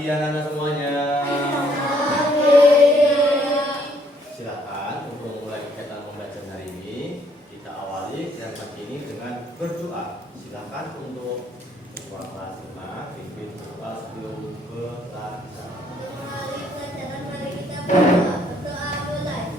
pagi anak-anak semuanya. Silakan untuk memulai kegiatan pembelajaran hari ini. Kita awali kegiatan pagi ini dengan berdoa. Silakan untuk ketua kelas 5 pimpin doa sebelum belajar. Mari kita berdoa. Berdoa mulai.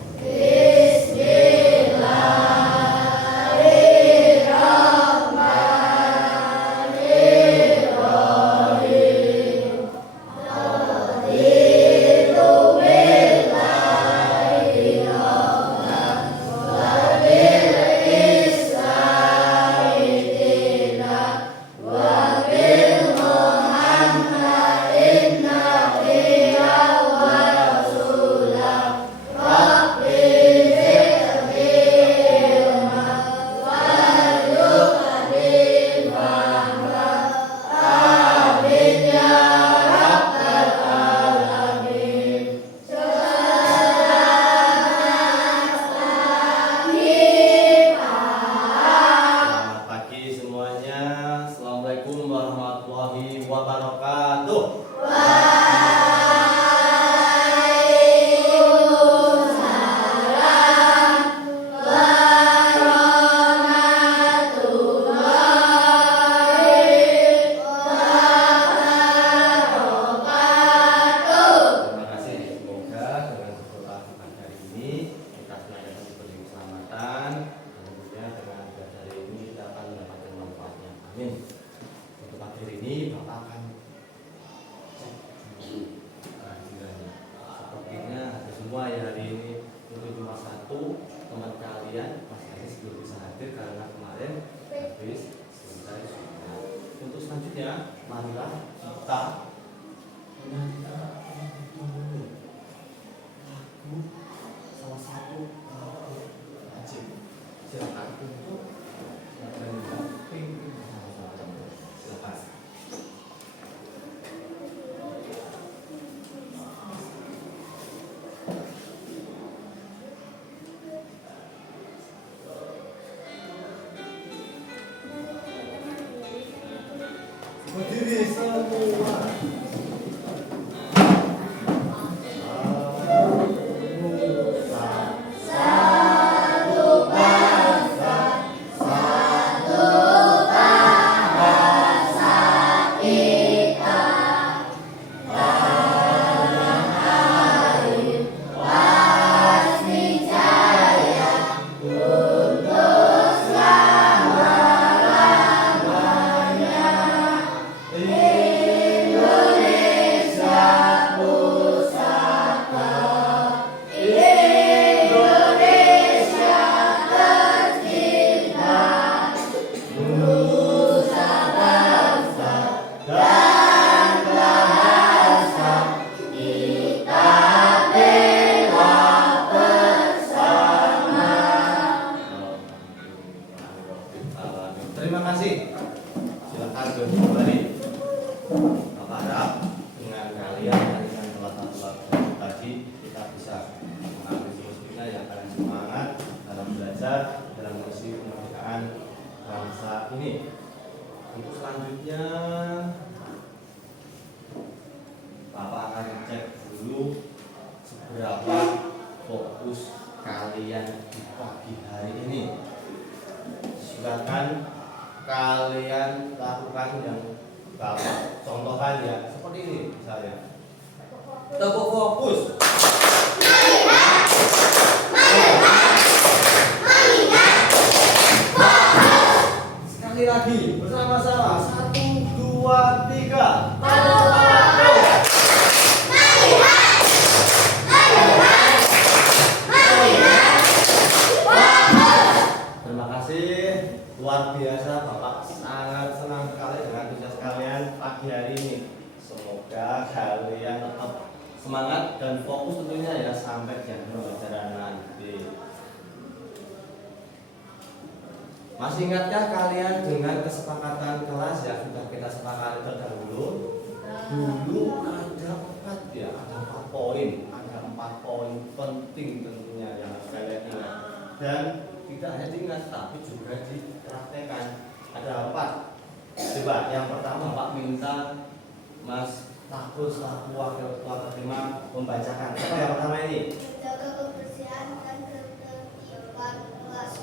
Berdiri semua. Terima kasih. Silakan kembali. Bapak harap dengan kalian dengan pelajaran tadi kita bisa mengambil semestinya yang kalian semangat dalam belajar dalam mengisi kemerdekaan bangsa ini. Untuk selanjutnya Bapak akan cek dulu seberapa fokus kalian di pagi hari ini. Silakan kalian lakukan yang Bapak contohkan ya, seperti ini misalnya. Tepuk fokus. Sekali lagi bersama-sama. 1, 2, 3. Terima kasih. Luar biasa, Bapak sangat senang sekali dengan tugas kalian pagi hari ini. Semoga kalian tetap semangat dan fokus tentunya ya sampai jam pembelajaran nanti. Masih ingatkah kalian dengan kesepakatan kelas yang sudah kita sepakati terdahulu? Dulu ada 4 poin, ada 4 poin penting tentunya yang harus kalian ingat. Dan tidak hanya diingat tapi juga dipraktekkan. Ada 4. Coba yang pertama Pak minta Mas selaku wakil ketua kelima membacakan. Apa yang pertama ini? Menjaga kebersihan dan ketertiban kelas.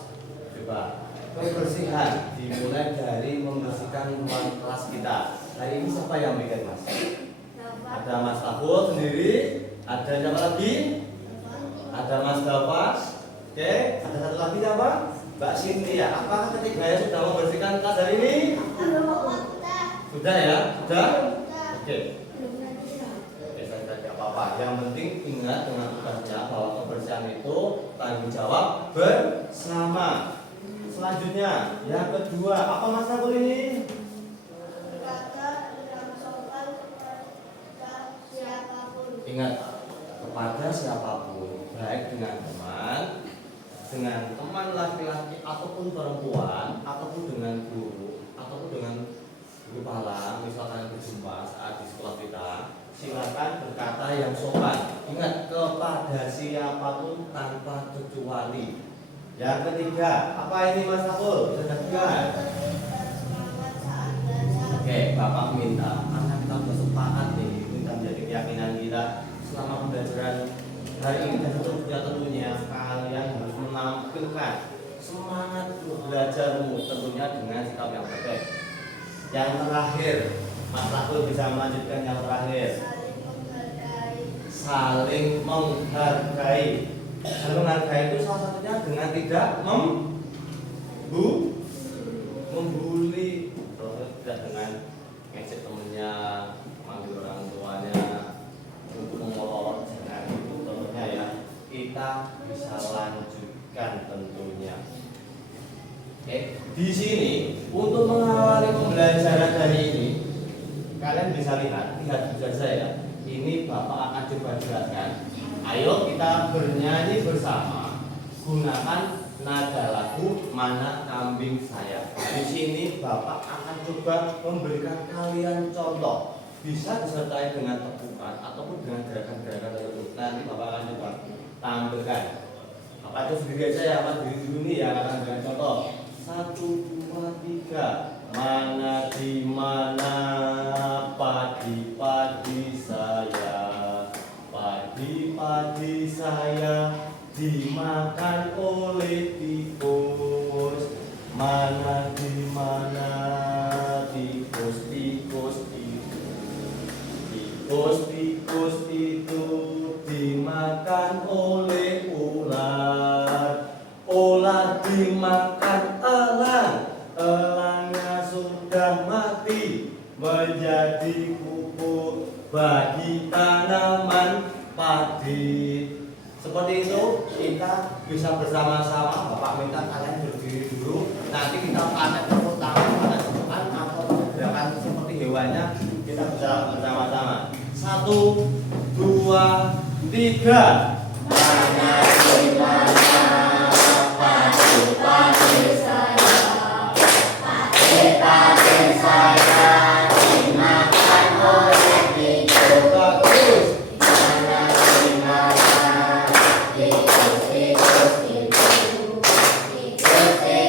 Coba. Kebersihan dimulai dari membersihkan ruang kelas kita. Hari ini siapa yang bikin Mas? Ada Mas Abul sendiri, ada siapa lagi? Ada Mas Dava. Oke, ada satu lagi siapa? Mbak Cynthia. Apakah ketiganya sudah membersihkan kelas hari ini? Sudah ya? Sudah? Oke. Oke, saya tidak apa-apa. Yang penting ingat dengan tugasnya bahwa kebersihan itu tanggung jawab bersama. Selanjutnya, yang kedua, apa Mas Abul ini? Berkata yang sopan kepada siapapun. Ingat, kepada siapapun, baik dengan teman laki-laki ataupun perempuan, ataupun dengan guru, ataupun dengan guru palang, misalkan berjumpa saat di sekolah kita, silakan berkata yang sopan. Ingat, kepada siapapun tanpa kecuali. Yang ketiga, apa ini Mas Abul? Sudah dengar? Oke, Bapak minta, karena kita sudah sepakat nih, minta menjadi keyakinan kita selama pembelajaran hari ini dan tentunya kalian harus menampilkan semangat belajarmu tentunya dengan sikap yang baik. Yang terakhir, Mas Abul bisa melanjutkan yang terakhir. Saling menghargai. Saling menghargai itu salah satunya dengan tidak membuli, tidak dengan ngecek temennya, manggil orang tuanya untuk mengolok, jangan itu tentunya ya. Kita bisa lanjutkan tentunya. Oke, di sini untuk mengawali pembelajaran hari ini, kalian bisa lihat saja ya. Ini Bapak akan coba jelaskan. Ayo kita bernyanyi bersama. Gunakan nada lagu Mana Kambing Saya. Di sini Bapak akan coba memberikan kalian contoh. Bisa disertai dengan tepukan ataupun dengan gerakan-gerakan tertentu. Nanti Bapak akan coba tampilkan. Bapak itu sendiri aja ya, Mas diri dulu nih ya akan dengan contoh. 1, 2, 3. Mana di mana padi-padi saya, padi-padi saya dimakan oleh tikus. Mana di mana tikus-tikus itu, tikus-tikus itu dimakan oleh ular. Ular dimakan elang, elangnya sudah mati menjadi pupuk bagi tanaman padi. Seperti itu kita bisa bersama-sama. Bapak minta kalian berdiri dulu. Nanti kita pakai tepuk tangan, pakai tepukan atau gerakan seperti hewannya kita bisa bersama-sama. 1, 2, 3. Mana di mana padi-padi saya, padi-padi saya dimakan oleh tikus. Bagus. Mana di mana tikus-tikus itu,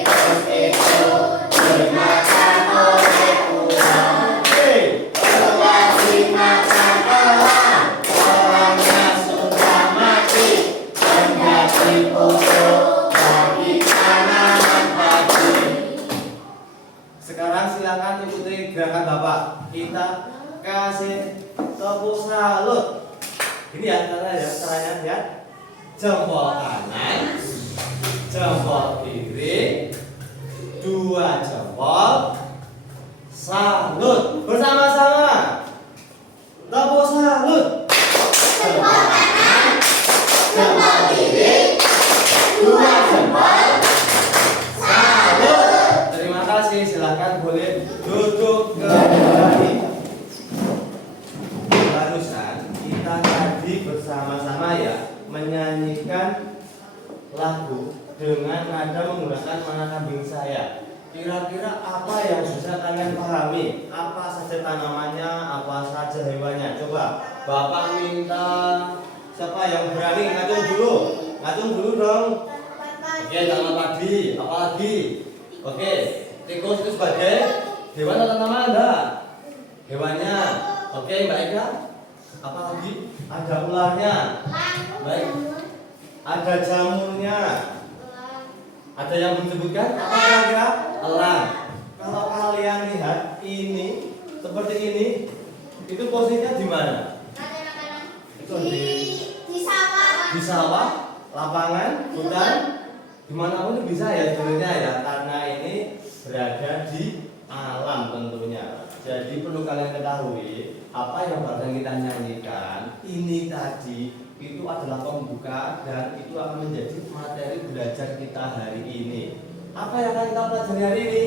tikus-tikus itu dimakan oleh ular. Ular dimakan elang, elangnya sudah mati menjadi pupuk bagi tanaman padi. Sekarang silakan ikuti gerakan Bapak. Kita kasih tepuk salut. Ini ya caranya ya. Jempol kanan, jempol kiri, 2 jempol, salut bersama-sama. Tepuk salut. Jempol kanan, jempol kiri, 2 jempol, salut. Terima kasih. Silakan boleh duduk kembali. Barusan kita tadi bersama-sama ya menyanyikan lagu dengan nada menggunakan Mana Kambing Saya. Kira-kira apa yang bisa kalian pahami? Apa saja tanamannya, apa saja hewannya? Coba Bapak minta siapa yang berani ngacung dulu? Ngacung dulu dong. Oke, tanaman padi. Apa lagi? Oke, tikus itu sebagai hewan atau tanaman enggak? Hewannya. Oke. Oke, Mbak Eka. Apa lagi? Ada ularnya. Baik. Ada jamurnya. Ada yang disebutkan? Apa kira-kira? Elang. Kalau kalian lihat ini seperti ini, itu posisinya di mana? Itu di sawah, lapangan, hutan, dimanapun itu bisa ya sebenarnya ya, karena ini berada di alam tentunya. Jadi perlu kalian ketahui apa yang barusan kita nyanyikan ini tadi itu adalah pembuka dan itu akan menjadi materi belajar kita hari ini. Apa yang akan kita pelajari hari ini?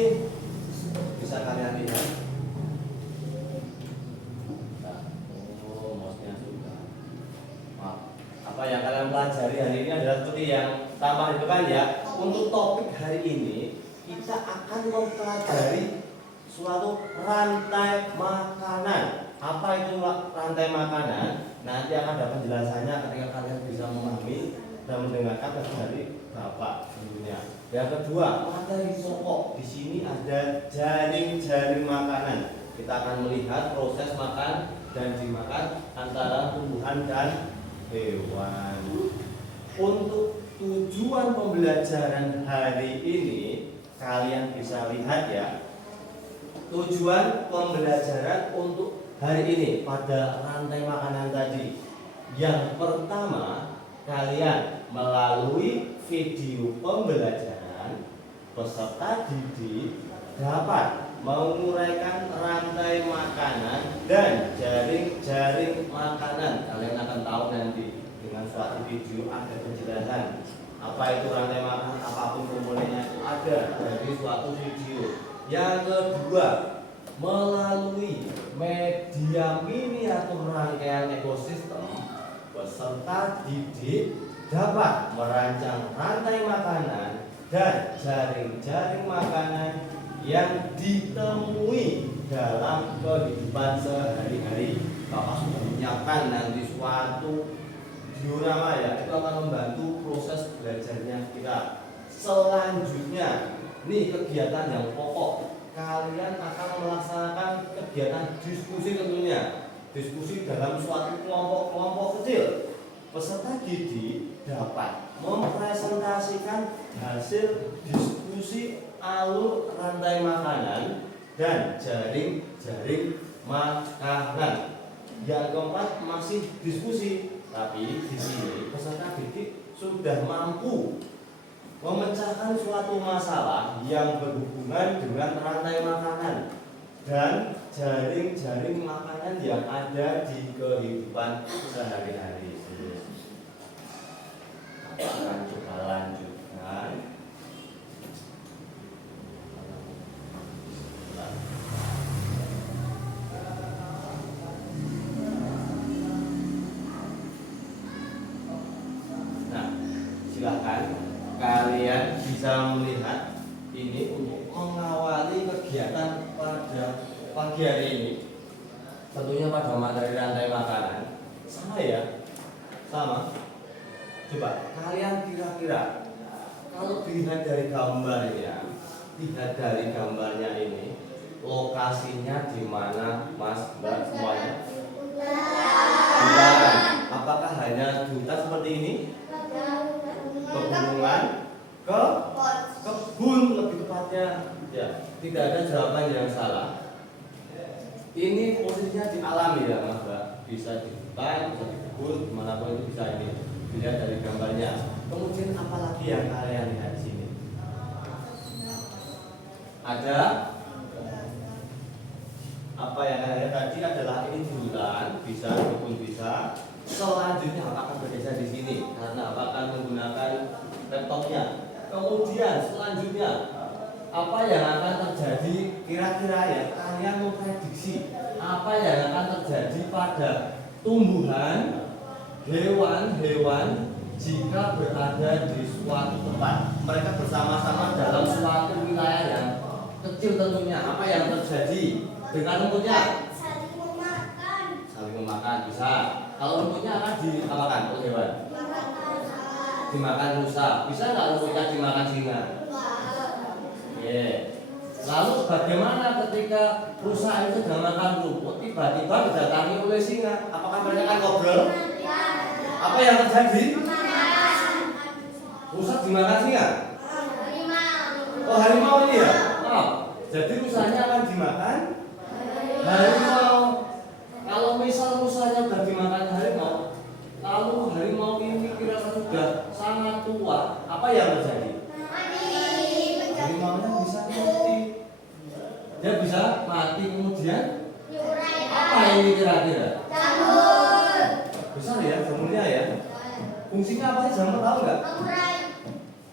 Bisa kalian lihat. Oh, mouse-nya sudah. Maaf. Apa yang kalian pelajari hari ini adalah seperti yang tampak itu kan ya. Untuk topik hari ini kita akan mempelajari suatu rantai makanan. Apa itu rantai makanan? Nanti akan ada penjelasannya ketika kalian bisa memahami dan mendengarkan dari Bapak tentunya. Yang kedua, materi pokok. Di sini ada jaring-jaring makanan. Kita akan melihat proses makan dan dimakan antara tumbuhan dan hewan. Untuk tujuan pembelajaran hari ini, kalian bisa lihat ya. Tujuan pembelajaran untuk hari ini pada rantai makanan tadi. Yang pertama, kalian melalui video pembelajaran peserta didik dapat menguraikan rantai makanan dan jaring-jaring makanan. Kalian akan tahu nanti dengan suatu video ada penjelasan apa itu rantai makanan, apapun komponennya ada dari suatu video. Yang kedua, melalui media miniatur rangkaian ekosistem, peserta didik dapat merancang rantai makanan dan jaring-jaring makanan yang ditemui dalam kehidupan sehari-hari. Bapak sudah menyiapkan nanti suatu diorama ya, itu akan membantu proses belajarnya kita. Selanjutnya, ini kegiatan yang pokok. Kalian akan melaksanakan kegiatan diskusi tentunya. Diskusi dalam suatu kelompok-kelompok kecil. Peserta didik dapat mempresentasikan hasil diskusi alur rantai makanan dan jaring-jaring makanan. Yang keempat masih diskusi, tapi di sini peserta didik sudah mampu memecahkan suatu masalah yang berhubungan dengan rantai makanan dan jaring-jaring makanan yang ada di kehidupan sehari-hari. Akan coba lanjutkan. Nah, silakan kalian bisa melihat ini untuk mengawali kegiatan pada pagi hari ini. Tentunya pada materi rantai makanan sama ya, sama. Coba kalian kira-kira kalau dilihat dari gambarnya, lihat dari gambarnya ini, lokasinya di mana, Mas, Mbak semuanya? Hutan. Apakah hanya hutan seperti ini? Pegunungan? Kebun lebih tepatnya. Ya, tidak ada jawaban yang salah. Ini posisinya di alam ya, Mas, Mbak. Bisa di hutan, bisa di kebun, dimanapun itu bisa ini. Dilihat dari gambarnya. Kemudian apalagi yang kalian lihat di sini? Ada apa yang kalian lihat tadi adalah ini di hutan, bisa kebun bisa. Selanjutnya akan bergeser di sini karena akan menggunakan laptopnya. Kemudian selanjutnya apa yang akan terjadi kira-kira ya, kalian memprediksi apa yang akan terjadi pada tumbuhan, hewan-hewan jika berada di suatu tempat. Mereka bersama-sama dalam suatu wilayah yang kecil tentunya. Apa yang terjadi dengan rumputnya? Saling memakan. Saling memakan bisa. Kalau rumputnya akan diapakan oleh hewan? Dimakan rusa. Bisa nggak rumputnya dimakan singa? Oke. Lalu bagaimana ketika rusa itu sedang makan rumput tiba-tiba didatangi oleh singa? Apakah mereka akan ngobrol? Apa yang terjadi? Rusa dimakan singa? Oh, harimau ini ya? Oh, jadi rusanya akan dimakan harimau. Kalau misal rusanya sudah dimakan harimau, lalu harimau ini kira-kira sudah sangat tua, apa yang terjadi? Harimaunya bisa mati. Dia bisa mati kemudian apa ini kira-kira? Besar ya jamurnya ya. Fungsinya apa sih jamur, tahu nggak?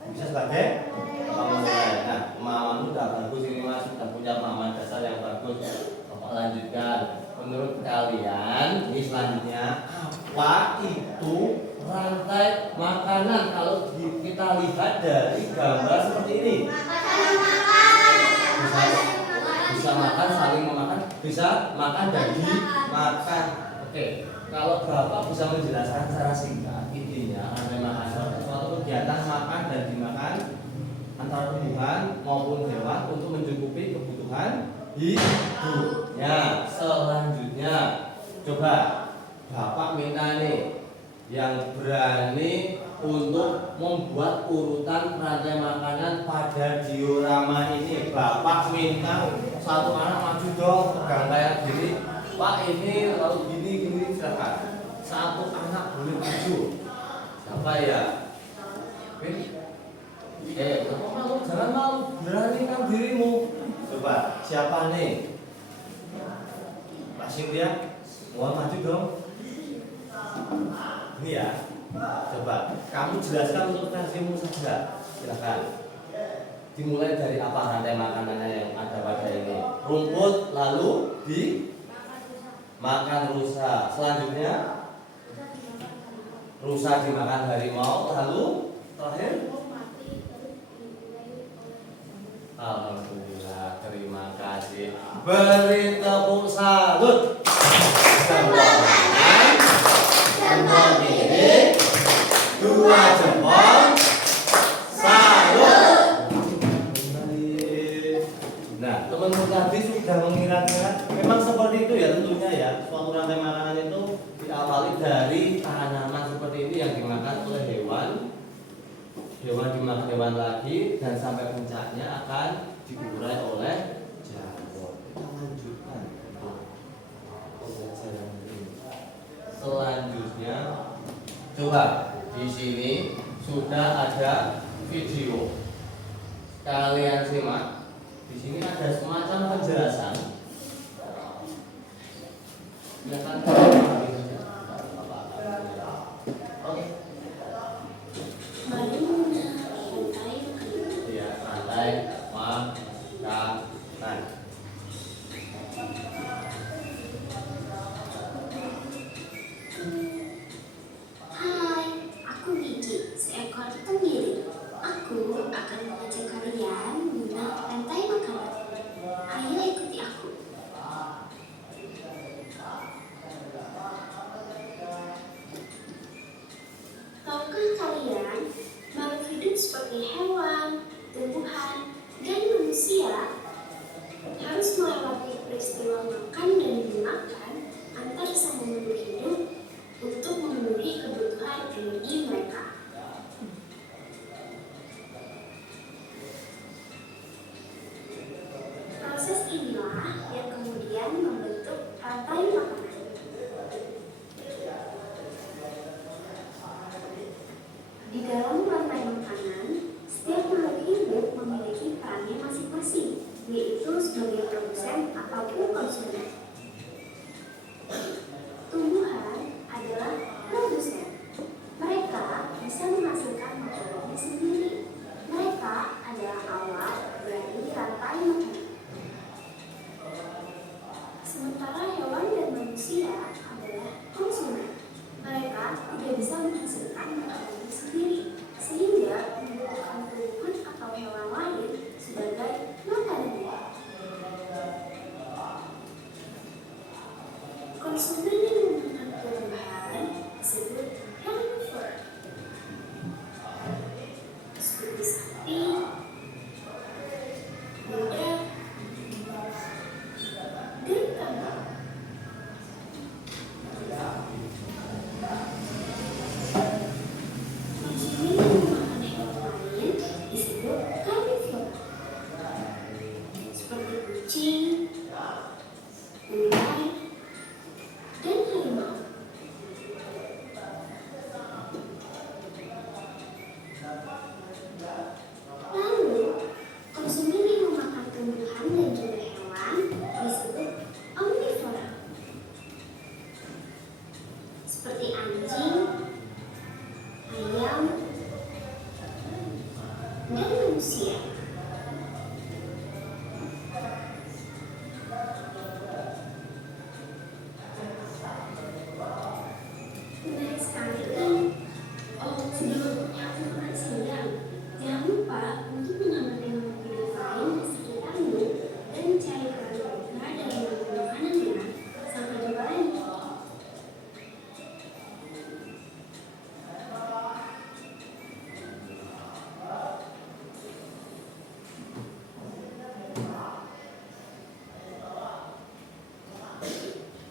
Bisa sebagai pengurai. Nah, pemahaman udah bagus ini Mas, sudah punya pemahaman dasar yang bagus. Bapak lanjutkan. Menurut kalian, ini selanjutnya apa itu rantai makanan kalau kita lihat dari gambar seperti ini? Bisa makan, saling memakan, bisa makan dan dimakan. Oke, kalau Bapak bisa menjelaskan secara singkat, intinya rantai makanan suatu kegiatan makan dan dimakan antara tumbuhan maupun hewan untuk mencukupi kebutuhan hidupnya. Selanjutnya, coba Bapak minta nih yang berani untuk membuat urutan rantai makanan pada diorama ini. Bapak minta satu anak maju dong, pegang kayak gini. Pak ini lalu gini silakan. Satu anak boleh maju. Siapa ya? Malu, jangan malu, beranikan dirimu. Coba siapa nih? Pak Cynthia, mau maju dong. Ini ya. Coba kamu jelaskan untuk versimu saja. Silakan. Dimulai dari apa rantai makanannya yang ada pada ini? Rumput, lalu dimakan rusa. Selanjutnya rusa dimakan harimau, lalu terakhir alhamdulillah, terima kasih. Beri tepuk salut. Sebelah kanan, jempol kiri, dua jempol, salut. Nah, teman-teman tadi sudah mengira-ngira, memang seperti itu ya tentunya ya. Suatu rantai makanan itu diawali dari tanaman seperti ini yang dimakan oleh hewan. Hewan dimakan hewan lagi dan sampai puncaknya akan diurai oleh jamur. Kita lanjutkan. Selanjutnya, coba di sini sudah ada video. Kalian simak. Di sini ada semacam penjelasan. Silakan. Oke. Iya, rantai makanan. Hai, aku Gigi, seekor tenggiri. Aku akan mengajak kalian mengenal rantai makanan. Ayo ikuti aku. Tahukah kalian, makhluk hidup seperti hewan, tumbuhan, dan manusia harus melewati peristiwa makan dan dimakan antar sang makhluk hidup untuk memenuhi kebutuhan energi mereka. Proses inilah yang kemudian membentuk rantai makanan. Di dalam rantai makanan, setiap makhluk hidup memiliki perannya masing-masing, yaitu sebagai produsen ataupun konsumen. Tumbuhan adalah produsen. Mereka bisa menghasilkan makanannya sendiri. Mereka adalah awal dari rantai makanan. Sementara hewan dan manusia adalah konsumen. Mereka tidak bisa menghasilkan makanannya sendiri, sehingga membutuhkan tumbuhan atau hewan lain sebagai makanannya. Konsumen yang menggunakan tumbuhan disebut herbivore, seperti sapi, kuda,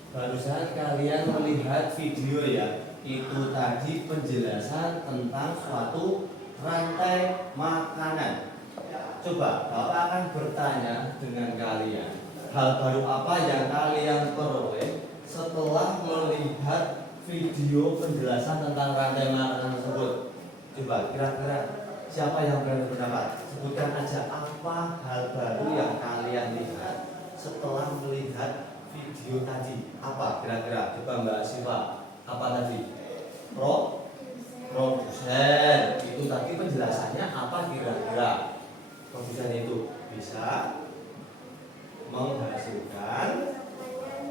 Barusan kalian melihat video ya, itu tadi penjelasan tentang suatu rantai makanan. Coba Bapak akan bertanya dengan kalian, hal baru apa yang kalian peroleh setelah melihat video penjelasan tentang rantai makanan tersebut? Coba kira-kira siapa yang berani berpendapat? Sebutkan aja apa hal baru yang kalian lihat setelah melihat video tadi. Apa kira-kira? Coba Mbak Siva, apa tadi? Produsen. Itu tadi penjelasannya apa kira-kira? Produsen itu bisa menghasilkan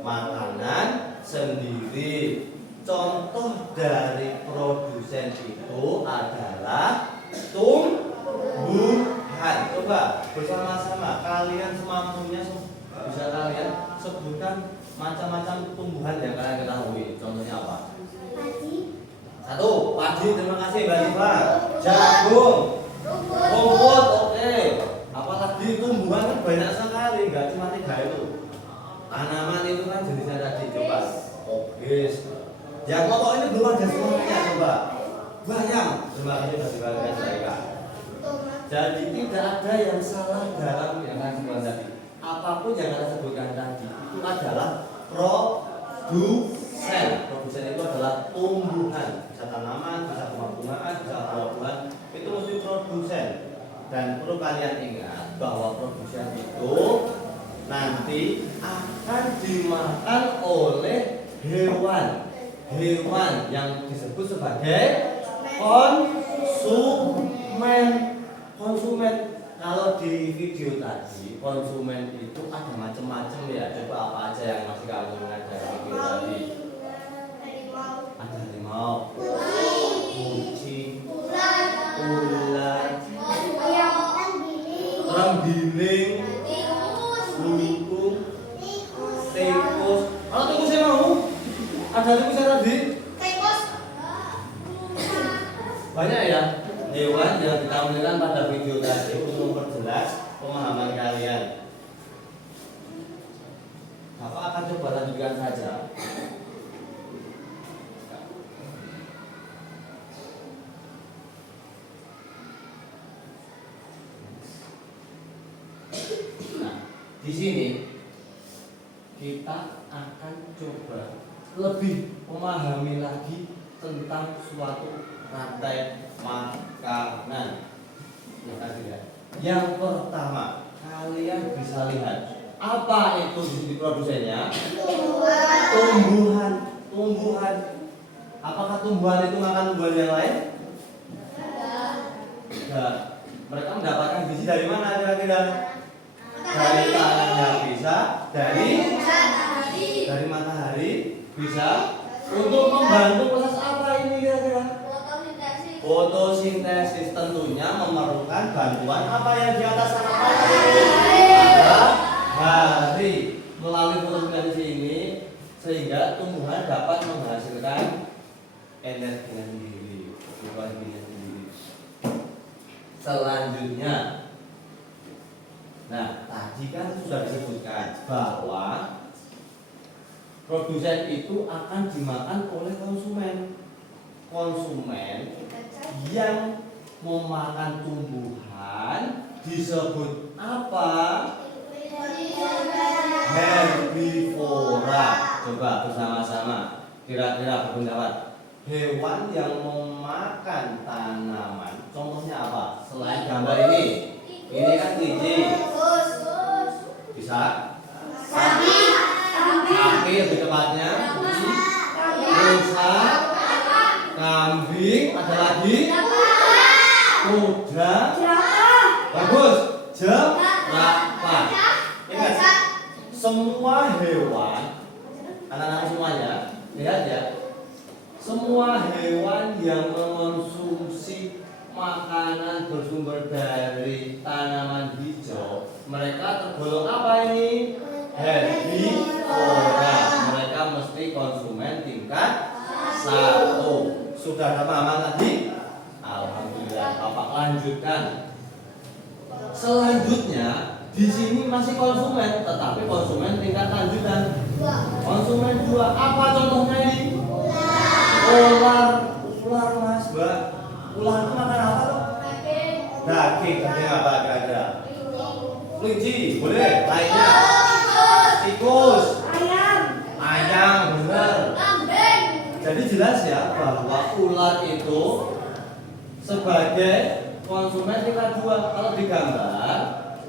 makanan sendiri. Contoh dari produsen itu adalah tumbuhan. Coba bersama-sama kalian semampunya bisa kalian sebutkan macam-macam tumbuhan yang kalian ketahui. Contohnya apa? Padi. Satu, padi. Terima kasih Mbak Diva. Jagung, rumput. Oke. Apalagi tumbuhan kan banyak sekali, nggak cuma 3 itu. Tanaman itu kan jenisnya tadi. Coba. Oke. Yang pokok ini belum ada semuanya. Coba. Banyak. Terima kasih Mbak Diva dan Saika. Jadi tidak ada yang salah dalam yang saya sebutkan tadi. Apapun yang kita sebutkan tadi itu adalah produsen. Produsen itu adalah tumbuhan, bisa tanaman, bisa bunga-bungaan, bisa buah-buahan. Itu mesti produsen. Dan perlu kalian ingat bahwa produsen itu nanti akan dimakan oleh hewan. Hewan yang disebut sebagai konsumen. Konsumen. Kalau di video tadi konsumen itu ada macam-macam ya. Coba apa aja yang masih kamu ingat dari video tadi? Ada harimau, kucing, ular, terenggiling, burung, tikus. Kalau tikusnya mau? Ada tikusnya tadi? Banyak ya hewan yang ditampilkan pada video tadi untuk memperjelas pemahaman kalian. Bapak akan coba lanjutkan saja. Nah, di sini kita akan coba lebih memahami lagi tentang suatu rantai makanan. Yang pertama, kalian bisa lihat apa itu di sini produsennya? Tumbuhan. Apakah tumbuhan itu makan tumbuhan yang lain? Tidak. Mereka mendapatkan gizi dari mana kira-kira? Dari tanahnya bisa, dari matahari bisa. Untuk membantu proses apa ini kira-kira? Fotosintesis. Tentunya memerlukan bantuan apa yang di atas sana? Matahari. Melalui fotosintesis ini sehingga tumbuhan dapat menghasilkan energinya sendiri. Selanjutnya, nah tadi kan sudah disebutkan bahwa produsen itu akan dimakan oleh konsumen. Konsumen yang memakan tumbuhan disebut apa? Herbivora. Coba bersama-sama kira-kira berpendapat. Hewan yang memakan tanaman, contohnya apa? Selain gambar ini kan kelinci. Bisa? Sapi lebih tepatnya. Rusa, kambing, ada lagi kuda, bagus, jerapah. Ingat, semua hewan, anak-anak semuanya, lihat ya, semua hewan yang mengonsumsi makanan bersumber dari tanaman hijau, mereka tergolong apa ini? Herbivora. Mereka mesti konsumen tingkat 1. Sudah ada pemahaman tadi? Alhamdulillah. Bapak lanjutkan. Selanjutnya di sini masih konsumen, tetapi konsumen tingkat lanjutan. Konsumen 2 Ular mas, mbak. Ular itu makan apa tuh? Daging apa kira-kira? Kelinci, boleh. Lainnya? Tikus. Ayam, benar. Jadi jelas ya bahwa ular itu sebagai konsumen tingkat 2. Kalau digambar,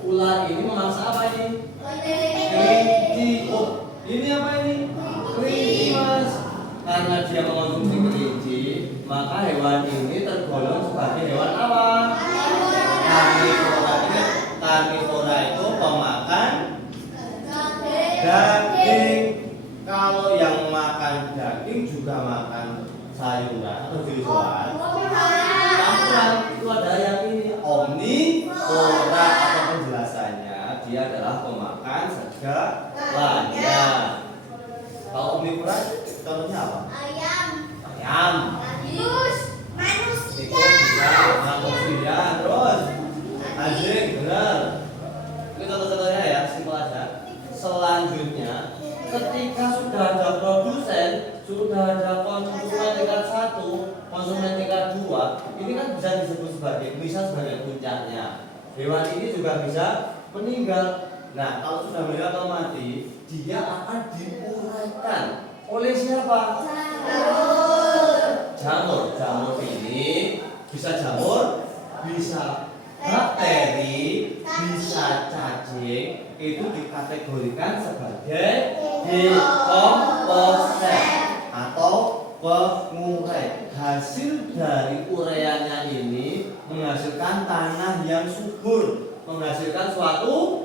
ular ini memangsa apa ini? Kelinci. Oh, ini apa ini? Kelinci mas. Karena dia mengonsumsi kelinci, maka hewan ini tergolong sebagai hewan apa? Karnivora. Karnivora itu pemakan daging. Kalau yang makan daging juga makan sayuran atau buah-buahan. Campuran itu ada yang ini omnivora atau penjelasannya dia adalah pemakan segalanya. Kalau omnivora contohnya apa? Ayam. Tikus bisa, manusia, terus anjing, benar. Itu contoh-contohnya ya, simpel aja. Selanjutnya, ketika sudah ada produsen, sudah ada konsumen tingkat 1, konsumen tingkat 2, ini kan bisa disebut sebagai, bisa sebagai puncaknya. Hewan ini juga bisa meninggal. Nah, kalau sudah meninggal atau mati, dia akan diuraikan oleh siapa? Jamur ini bisa jamur, bisa bakteri, bisa cacing, itu dikategorikan sebagai dekomposer atau pengurai. Hasil dari uraiannya ini menghasilkan tanah yang subur, menghasilkan suatu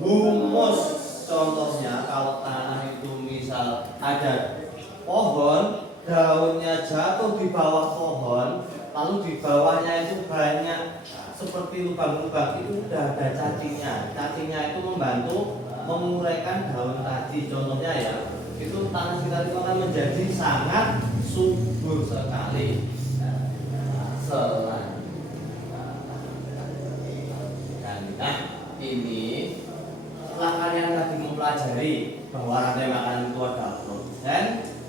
humus. Contohnya kalau tanah itu misal ada pohon, daunnya jatuh di bawah pohon, lalu di bawahnya itu banyak seperti lubang-lubang, itu udah ada cacingnya. Cacingnya itu membantu menguraikan daun tadi. Contohnya ya, itu tanah sekitar itu akan menjadi sangat subur sekali. Nah, ini setelah kalian tadi mempelajari bahwa rantai makanan itu ada produsen,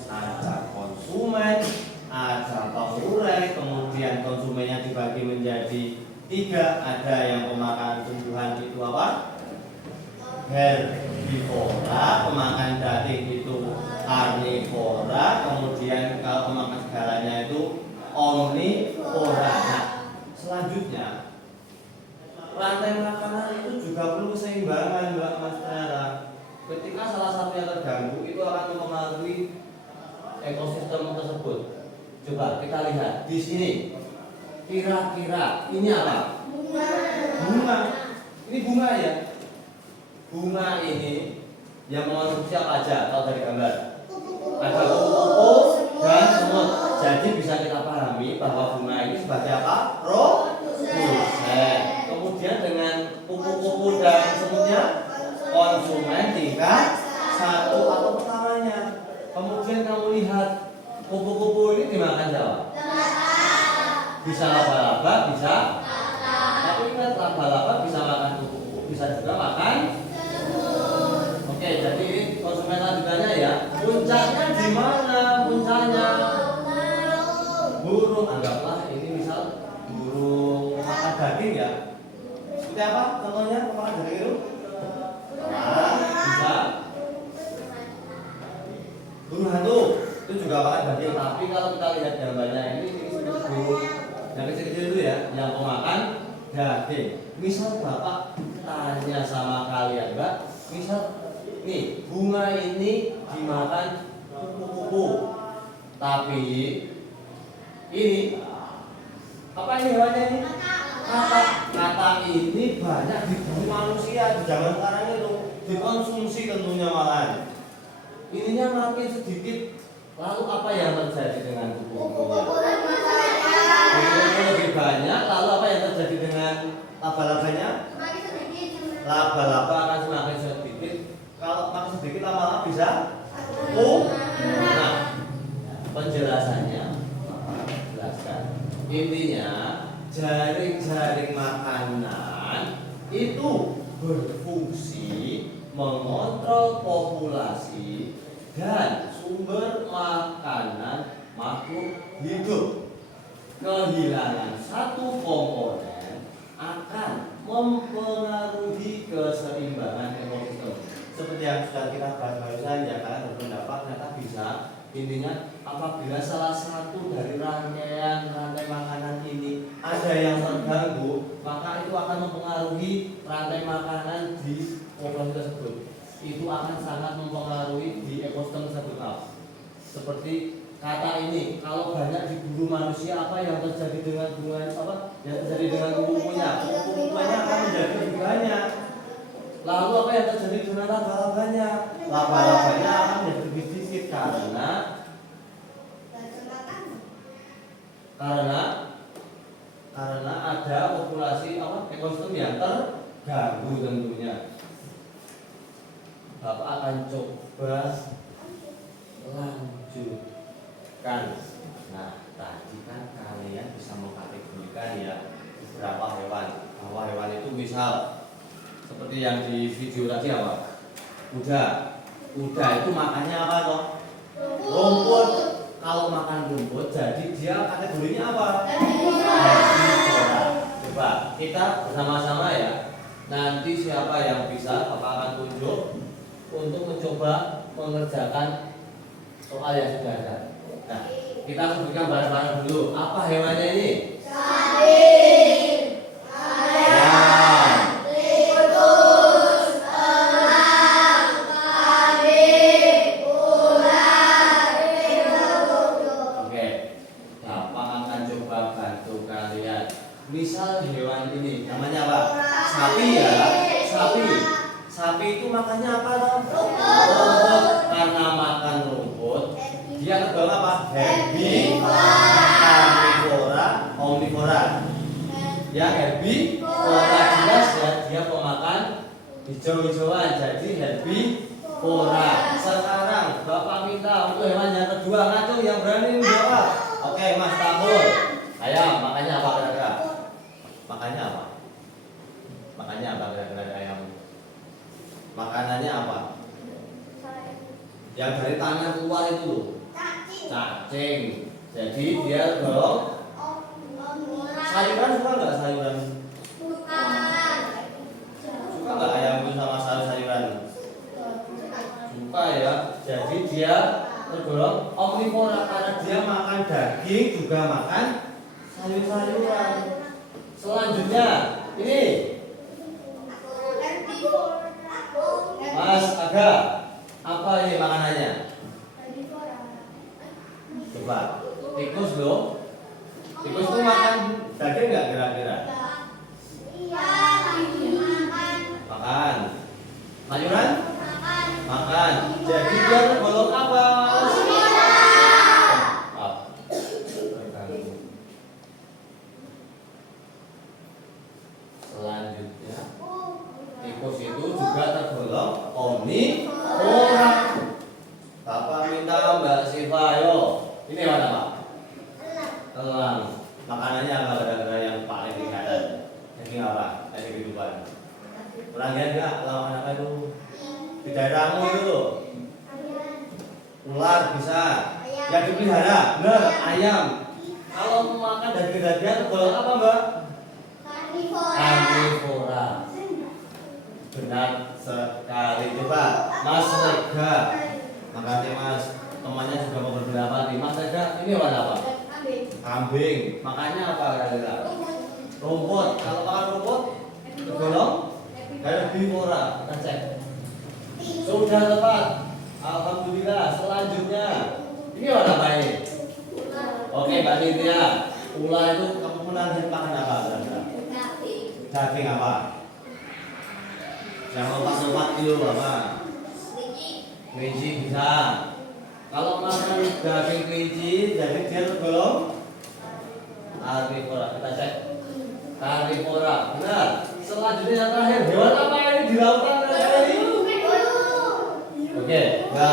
ada konsumen, ada pengurai, kemudian konsumennya dibagi menjadi 3, ada yang pemakan tumbuhan itu apa? Herbivora, pemakan daging itu karnivora, kemudian kalau pemakan segalanya itu omnivora. Nah, selanjutnya rantai makanan itu juga perlu keseimbangan, Mbak Mas Tera. Ketika salah satu yang terganggu, itu akan mempengaruhi ekosistem tersebut. Coba kita lihat di sini. Kira-kira ini apa? Bunga. Ini bunga ya. Bunga ini yang mengonsumsi apa aja kalau dari gambar? Ada kupu-kupu dan semut. Jadi bisa kita pahami bahwa bunga ini sebagai apa? Produsen. Kemudian dengan kupu-kupu dan semutnya konsumen tingkat 1 atau pertamanya. Kemudian kamu lihat kupu-kupu ini dimakan siapa? Bisa laba-laba, bisa. Tapi ingat, laba-laba bisa makan kupu-kupu, bisa juga makan. Oke, jadi ini konsumen lanjutannya ya. Puncaknya di mana? Puncaknya burung. Anggaplah ini misal burung makan daging ya. Seperti apa contohnya pemakan daging itu? Nah, bisa burung hantu itu juga makan daging. Tapi kalau kita lihat gambarnya ini burung yang kecil-kecil itu ya, yang pemakan daging. Misal Bapak tanya sama kalian, Mbak, misal nih bunga ini dimakan kupu-kupu, tapi ini apa ini hewannya ini? Kata ini banyak diburu manusia di zaman sekarang itu, dikonsumsi tentunya malah. Ininya makin sedikit, lalu apa yang terjadi dengan kupu-kupunya? Lebih banyak, lalu apa yang terjadi dengan laba-labanya? Laba-laba akan semakin sedikit. Kalau makin sedikit lama-lama bisa nah, penjelasannya jelaskan. Intinya jaring-jaring makanan itu berfungsi mengontrol populasi dan sumber makanan makhluk hidup. Kehilangan satu komponen akan mempengaruhi keseimbangan ekosistem. Seperti yang sudah kita bahas barusan, ya kalian berpendapat ternyata bisa. Intinya apabila salah satu dari rantai makanan ini ada yang terganggu, maka itu akan mempengaruhi rantai makanan di populasi tersebut. Itu akan sangat mempengaruhi di ekosistem tersebut. Seperti kata ini, kalau banyak diburu manusia, apa yang terjadi dengan bunganya, apa yang terjadi dengan kupu-kupunya? Kupu-kupunya akan menjadi lebih banyak. Lalu apa yang terjadi dengan laba-labanya? Laba-labanya akan menjadi lebih sedikit karena ada populasi ekosistem yang terganggu tentunya. Bapak akan coba lanjutkan. Nah, tadi kan kalian bisa mengkategorikan ya beberapa hewan. Bahwa hewan itu misal seperti yang di video tadi apa? Kuda. Kuda itu makannya apa toh? Rumput. Kalau makan rumput, jadi dia kategorinya apa? Herbivora. Coba kita bersama-sama ya. Nanti siapa yang bisa, Bapak akan tunjuk untuk mencoba mengerjakan soal yang sudah ada. Nah, kita sebutkan bareng-bareng dulu. Apa hewannya ini? Sapi, Ayam, tikus, elang, kambing, ular, Oke, Bapak akan coba bantu kalian. Misal hewan ini namanya apa? Sapi ya. Sapi itu makannya apa toh? Rumput. Karena makan rumput, dia tergolong apa? Herbivora, karnivora, omnivora. Ya herbivora jelas ya, dia pemakan hijau-hijauan, jadi herbivora. Sekarang Bapak minta untuk hewan yang kedua, ngaco yang berani menjawab. Oke, Mas Tahun. Ayam, makannya apa kira-kira? Makannya apa? Makannya apa kira-kira ayam? Makanannya apa? Yang dari tanah keluar itu loh. Cacing. Jadi dia tergolong sayuran. Suka nggak sayuran? Suka nggak ayam itu sama sayuran? Suka ya. Jadi dia tergolong omnivora karena dia makan daging juga makan sayur-sayuran. Selanjutnya ini Mas Aga, apa ini makanannya? Coba, tikus loh. Tikus itu makan daging nggak kira-kira? Makan. Sayuran? Makan. Jadi dia tergolong apa? Selanjutnya, tikus itu juga tergolong omnivora. Bapak minta Mbak Siva, yo. Ini mana Pak? Elang. Makanannya apa kira-kira yang paling diingat? Daging apa? Daging kehidupan. Pernah lihat nggak lawan apa itu? Di daerahmu itu? Ular bisa. Yang dipelihara, bener, ayam. Kalau makan daging-dagingan tergolong apa Mbak? Karnivora. Benar sekali. Coba Mas Rega. Makasih Mas. Temannya juga mau berpendapat nih. Mas Rega, ini warna apa? Kambing. Makannya apa kira-kira? Rumput. Kalau makan rumput tergolong herbivora. Kita cek. Sudah tepat. Alhamdulillah. Selanjutnya ini warna apa ini? Oke Mbak Cynthia. Ular itu kemudian makan apa kira-kira? Daging apa? Yang lompat-lompat itu apa? Kelinci bisa. Kalau makan daging kelinci, jadi dia tergolong karnivora. Kita cek. Karnivora, benar. Selanjutnya yang terakhir, hewan apa ini di lautan ini? Oke, Ika,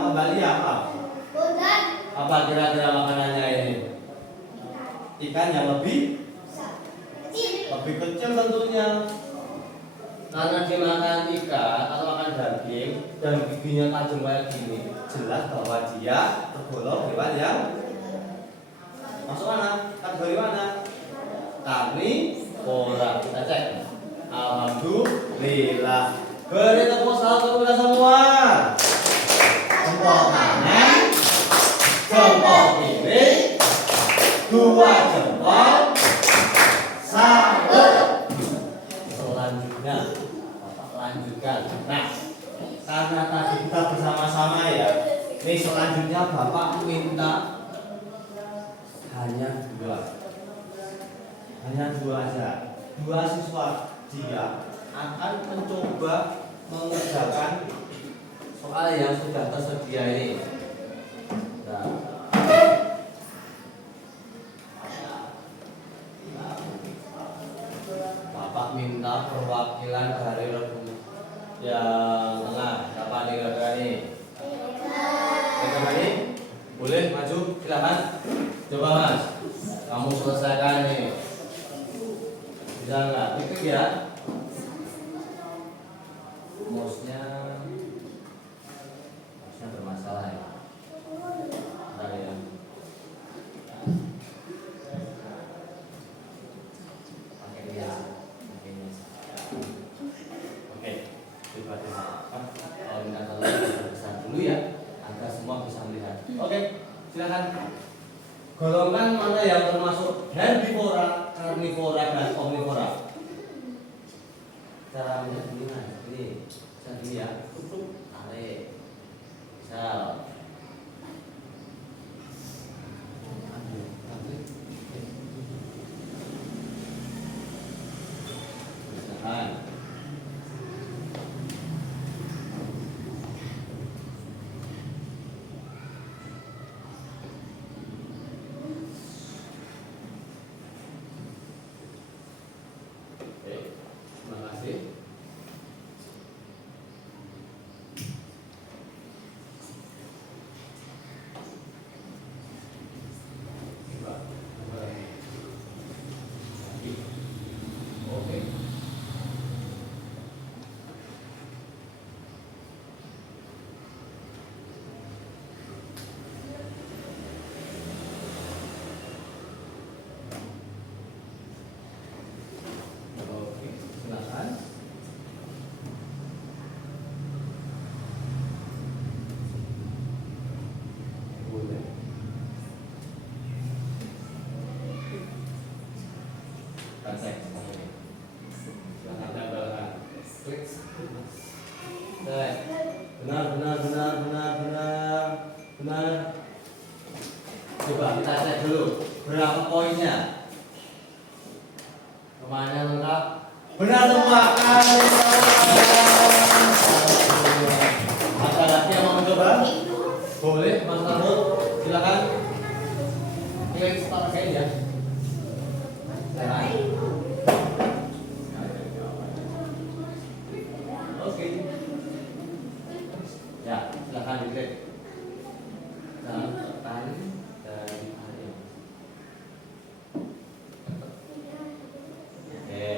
Mbak Lia apa? Apa kira-kira makanannya ini? Ikan yang lebih kecil tentunya. Karena dimakan ikan atau makan daging miring dan giginya tajam kayak gini, jelas bahwa dia tergolong hewan yang masuk mana? Kategori mana? Karnivora. Kita cek. Alhamdulillah. Beri tepuk tangan untuk kita semua. Jempol kanan, jempol kiri, dua jempol, satu. Selanjutnya, Bapak lanjutkan. Nah, karena tadi kita bersama-sama ya, ini selanjutnya Bapak minta hanya dua aja. Dua siswa dia akan mencoba mengerjakan soal yang sudah tersedia ini. Nah, Bapak minta perwakilan dari yang tengah. Siapa nih kira-kira nih? Ini boleh maju, silakan. Coba Mas, kamu selesaikan nih. Bisa nggak? Itu ya. Mouse-nya bermasalah ya. Bentar ya. Pakai dia. Oke. Coba dulu. Kalau minta tolong besar dulu ya, agar semua bisa melihat. Oke, silakan. Golongan mana yang termasuk herbivora, karnivora, dan omnivora? Cara melihatnya ini, bisa dilihat, tutup, tarik, misal, misalkan, oke, terima kasih. Oke. Oke, silakan. Boleh. Cek. Silakan tempelkan. Klik. Cek. Benar. Coba kita cek dulu berapa poinnya. Semuanya lengkap. Benar semua. Ada lagi yang mau mencoba? Boleh, Mas Rahul. Silakan. Klik start again ya. Silakan. Oke. Ya, silakan diklik. Jangan tekan dari area. Oke.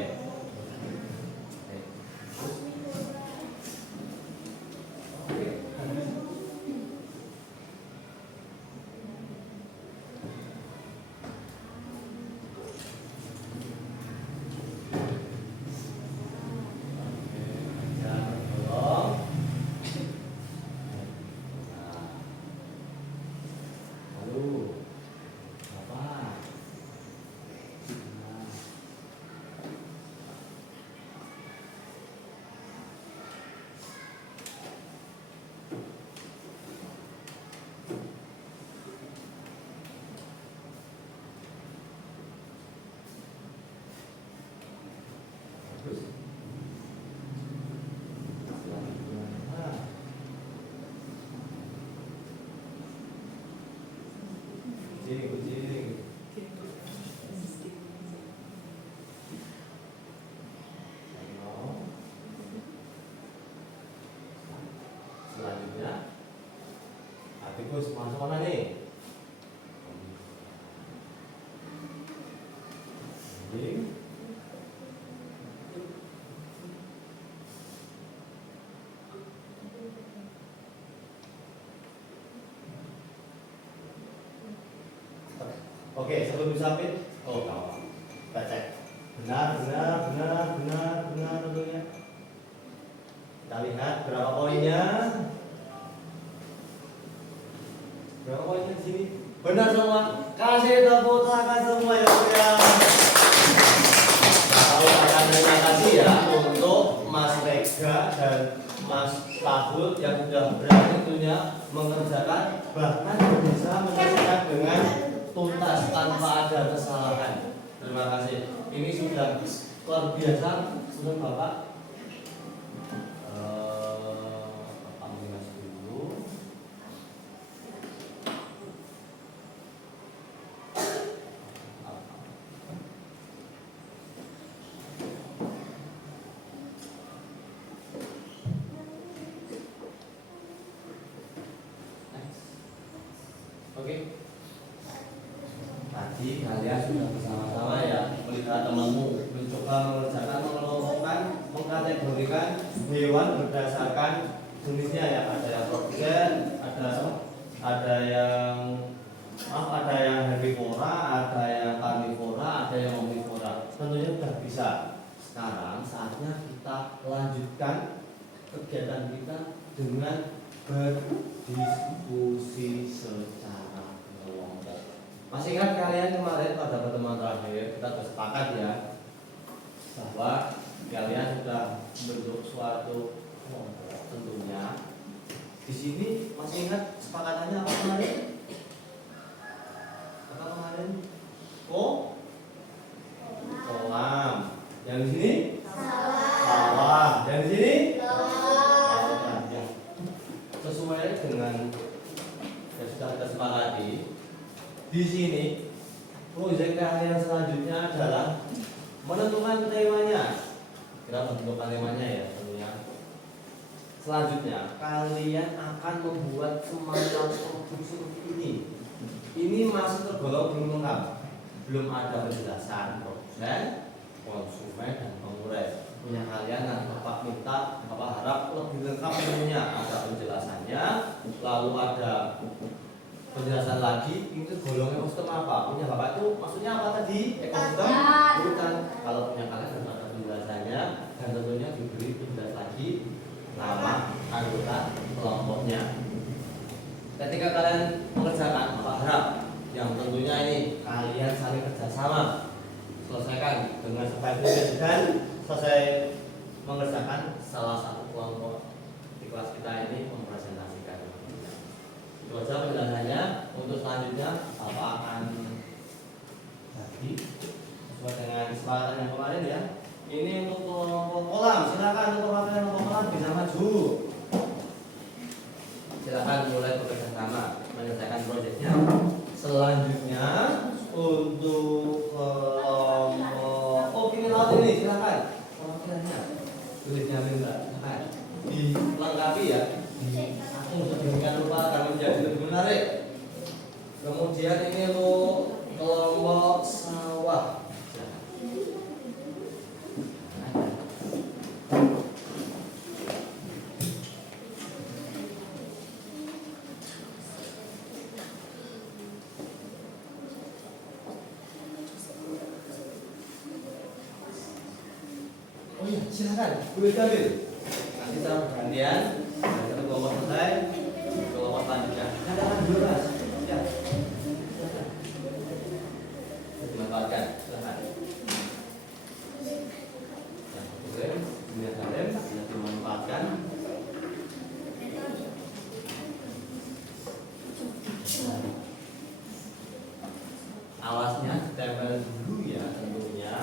Kucing. Selanjutnya, Atikus masuk mana nih? Kucing. Oke, sebelum disapit, oh tahu. Kita cek. Benar tentunya. Kita lihat berapa poinnya. Berapa poinnya di sini? Benar semua. Kasih tepuk tangan semua ya. Tahu akan terima kasih ya untuk Mas Rega dan Mas Tahul yang sudah berani tentunya mengerjakan, bahkan bisa menyelesaikan dengan tuntas tanpa ada kesalahan. Terima kasih. Ini sudah luar biasa, sudah Bapak. Bapak mengas dulu. Oke. Tadi kalian sudah bersama-sama ya melihat temanmu mencoba mengerjakan, mengelompokkan, mengkategorikan hewan berdasarkan jenisnya ya. Ada yang produsen, ada yang herbivora, ada yang karnivora, ada yang omnivora. Tentunya sudah bisa. Sekarang saatnya kita lanjutkan kegiatan kita dengan berdiskusi secara kelompok. Masih ingat kalian kemarin pada pertemuan terakhir kita bersepakat ya bahwa kalian sudah membentuk suatu kelompok tentunya. Di sini masih ingat kesepakatannya apa kemarin? Apa kemarin? Kolam. Yang di sini? Sawah. Yang di sini? Sesuai dengan yang sudah kita sepakati, di sini proyek kalian selanjutnya adalah menentukan temanya. Kita menentukan temanya ya tentunya. Selanjutnya kalian akan membuat semacam produk seperti ini. Ini masih tergolong belum lengkap, belum ada penjelasan produsen, konsumen dan pengurai. Punya kalian dan Bapak minta, Bapak harap lebih lengkap ilmunya. Ada penjelasannya, lalu ada penjelasan lagi ini golongnya ekosistem apa. Punya Bapak itu maksudnya apa tadi? Ekosistem hutan. Kalau punya kalian harus ada penjelasannya dan tentunya diberi penjelasan lagi nama anggota kelompoknya. Ketika kalian mengerjakan, Bapak harap yang tentunya ini kalian saling kerjasama, selesaikan dengan sebaik-baiknya dan selesai mengerjakan salah satu kelompok di kelas kita ini mempresentasikan. Itu saja penjelasannya. Untuk selanjutnya Bapak akan bagi sesuai dengan kesepakatan yang kemarin ya. Ini untuk kelompok kolam. Silakan untuk Bapak yang kelompok kolam bisa maju. Silakan mulai bekerja sama menyelesaikan proyeknya. Selanjutnya untuk kelompok ini laut ini silakan. Tulisnya minta, dilengkapi ya. Aku sedemikian rupa akan menjadi lebih menarik. Kemudian ini untuk kelompok sawah. Oh iya, silakan, boleh ambil. Nanti kita bergantian, satu kelompok selesai, kelompok selanjutnya. Katakan dulu mas, ya. Silakan. Dimanfaatkan, silakan. Yang boleh, dunia salem, bisa dimanfaatkan. Alasnya ditempel dulu ya tentunya.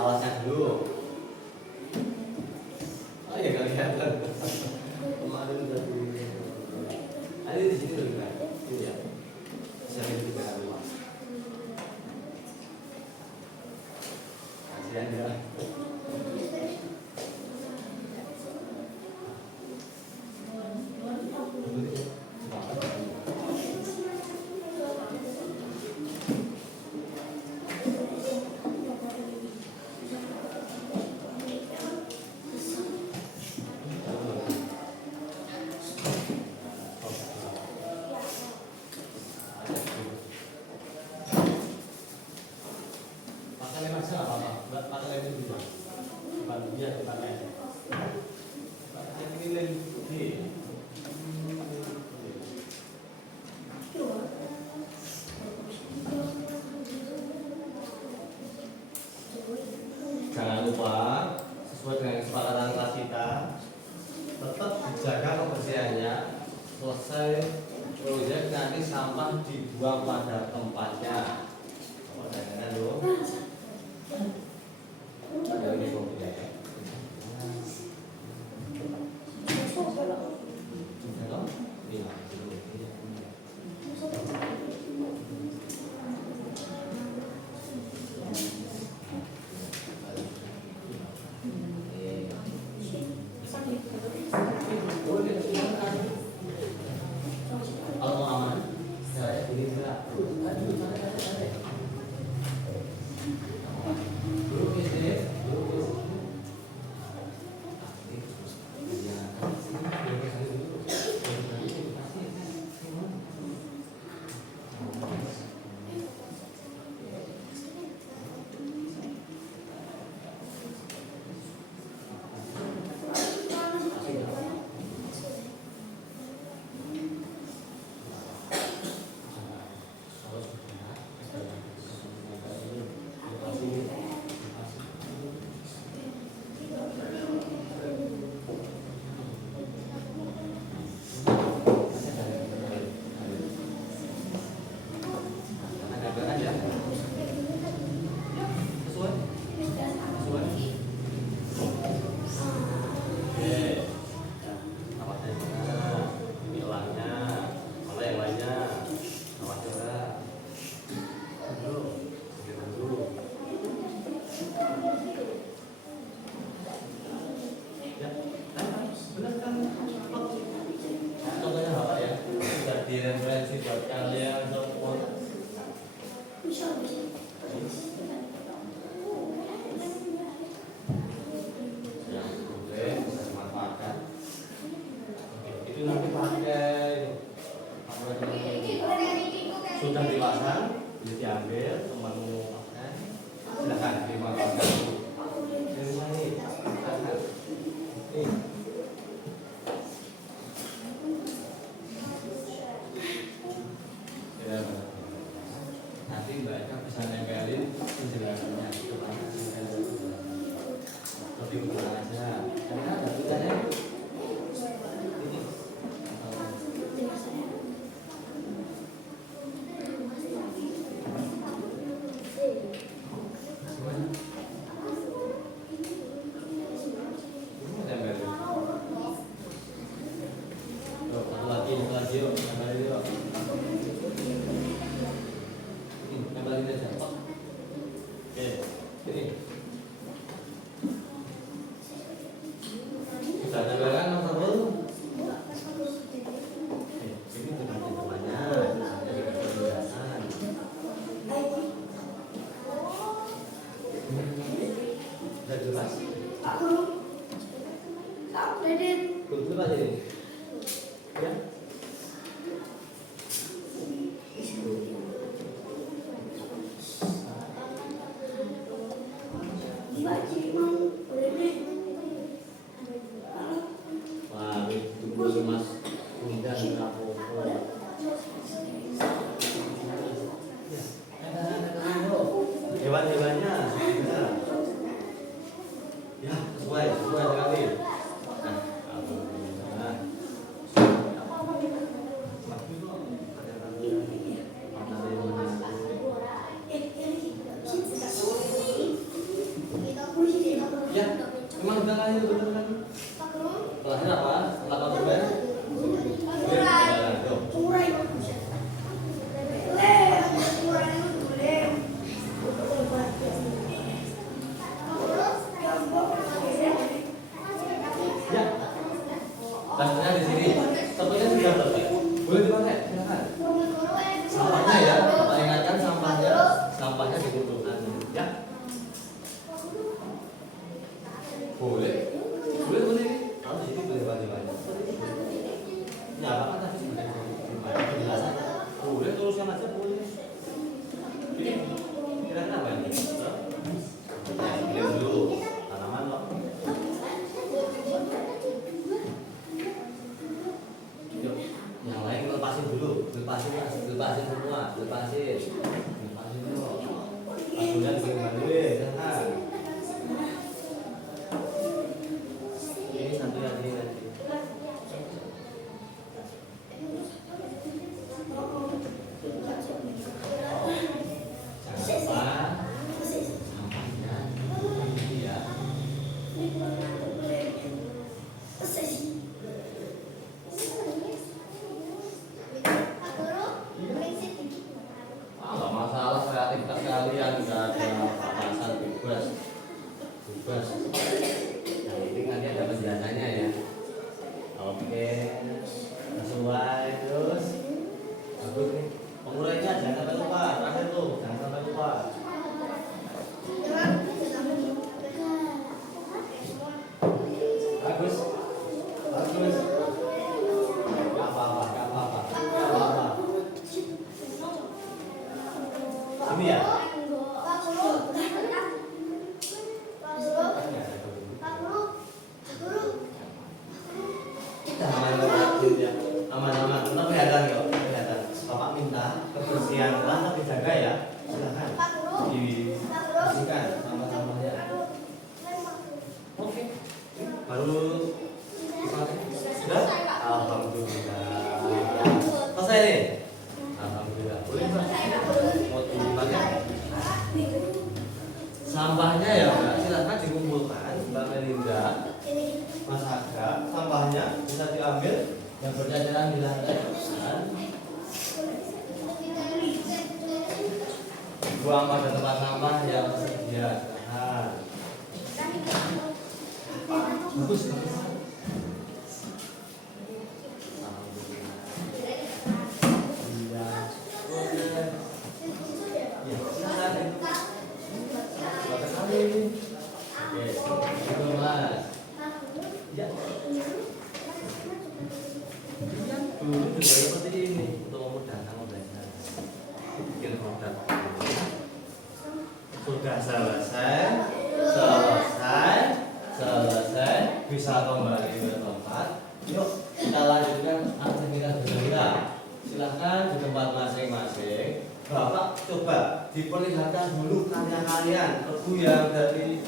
alasnya dulu. Oh iya nggak kelihatan. Kemarin udah di. Ada di sini dulu kan? Ini ya. Saya juga luas. Kasihan ya. Jangan lupa sesuai dengan kesepakatan kelas kita tetap dijaga kebersihannya. Selesai proyek nanti sampah dibuang pada tempatnya. Oh, jangan dulu. Ada ini proyek. Referensi buat kalian semua. Ya, oke, bisa dimanfaatkan. Itu nanti pakai sudah dipasang, bisa diambil, temanmu pakai. Silakan dimanfaatkan. Ini silakan. Nih. Nanti Mbak Eka bisa nempelin penjelasannya itu lebih mudah aja karena ada tulisannya ini satu lagi yuk tempelin yuk. Kembali aja. Oke, ini. Sudah ada barang nomor baru. Ini bukan temannya, jadi penjelasan. Sudah jelas. Belum jelas ini. Ya. Wah, itu Mas undang apa-apa. Hewan-hewannya ya sesuai sekali. benar lagi, benar. Terakhir apa? Setelah konsumen? Ya, daftarnya di sini. Tentunya sudah tertib. Boleh dipakai, silakan. Sampahnya ya, Bapak ingatkan sampahnya dikumpulkan. Ya. Boleh. Boleh. Kalau di sini boleh banyak-banyak. Ya, Bapak tadi sudah penjelasan. Boleh teruskan aja boleh. Ini kira-kira apa ini? Ya, pilih dulu tanaman loh. Yuk, yang lain lepasin dulu, lepasin semua, lepasin dulu. Kemudian dibantuin, jangan. Ini satu lagi nanti. Jangan lupa sampahnya ini ya. Nggak masalah kreativitas kalian, nggak ada batasan, bebas. Yang penting nanti ada penjelasannya ya. Oke, sesuai terus. Bagus nih. Pengurainya jangan sampai lupa. Terakhir tuh, jangan sampai lupa. Bagus. Gak apa-apa. Ini ya. Aman. Tetap kelihatan kok. Bapak minta kebersihan tanah dijaga ya. Silakan. Dibersihkan sampah-sampahnya. Oke. Baru dipakai. Sudah? Alhamdulillah. Selesai nih. Alhamdulillah. Boleh Mbak? Mau dipakai? Sampahnya ya Mbak, silakan dikumpulkan. Mbak Melinda, Mas Aga, sampahnya bisa diambil yang berjajaran di lantai. Buang pada tempat sampah yang tersedia. Bagus. Dulu juga seperti ini untuk memudahkan belajar. Bikin produk. Sudah selesai, bisa kembali ke tempat. Yuk kita lanjutkan aktivitas berbeda. Silahkan di tempat masing-masing. Bapak coba diperlihatkan dulu karya kalian. Regu yang dari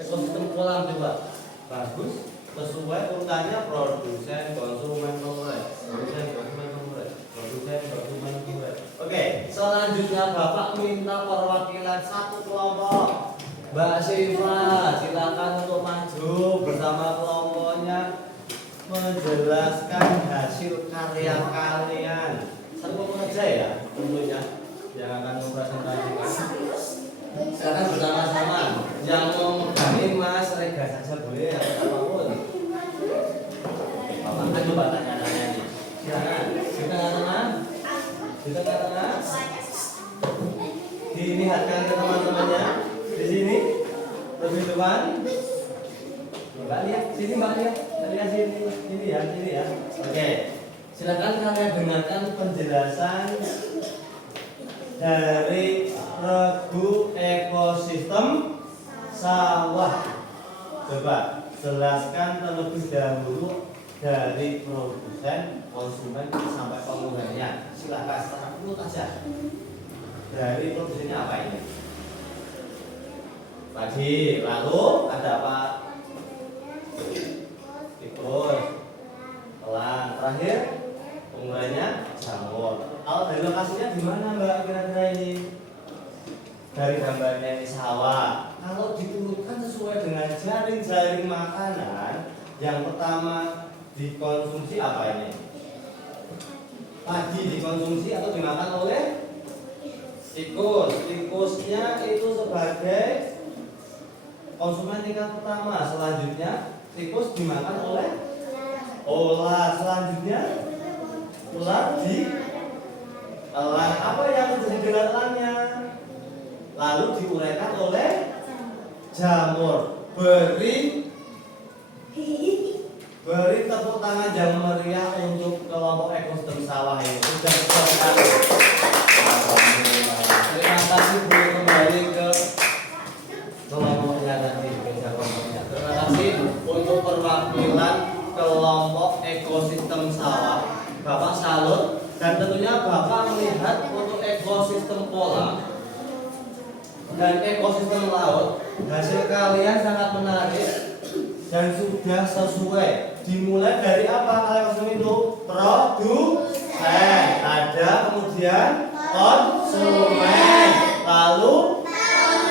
ekosistem kolam coba. Bagus. Sesuai urutannya produsen, konsumen, Oke, selanjutnya Bapak minta perwakilan satu kelompok. Mbak Siva, silakan untuk maju bersama kelompoknya menjelaskan hasil karya kalian. Satu aja ya, tentunya yang akan mempresentasikan. Silakan bersama-sama. Yang mau memegangi Mas Rega saja boleh atau apapun. Bapak coba tanya-tanya nih. Silakan. Di tengah-tengah. Dilihatkan ke teman-temannya. Di sini. Lebih depan. Mbak lihat sini, Mbak lihat. Lihat sini ya. Oke. Silakan kalian dengarkan penjelasan dari regu ekosistem sawah. Coba jelaskan terlebih dahulu dari produsen, konsumen sampai penggunanya. Silakan secara urut aja. Dari produsennya apa ini? Tadi, lalu ada apa? Tikus, telang, terakhir penggunanya jamur. Kalau dari lokasinya di mana Mbak kira-kira ini? dari gambarnya ini sawah. Kalau diturutkan sesuai dengan jaring-jaring makanan, yang pertama dikonsumsi apa ini? Padi dikonsumsi atau dimakan oleh tikus. Tikusnya itu sebagai konsumen tingkat pertama. Selanjutnya tikus dimakan oleh ular. Selanjutnya ular ditelan. Apa yang terjadi dengan telannya? Lalu diuraikan oleh jamur. Beri tepuk tangan yang meriah untuk kelompok ekosistem sawah ini. Sudah selesai. Terima kasih, boleh kembali ke kelompoknya tadi. Terima kasih untuk perwakilan kelompok ekosistem sawah. Bapak salut, dan tentunya Bapak melihat untuk ekosistem kolam dan ekosistem laut, hasil kalian sangat menarik dan sudah sesuai. Dimulai dari apa ekosistem itu? Produsen, ada kemudian konsumen, lalu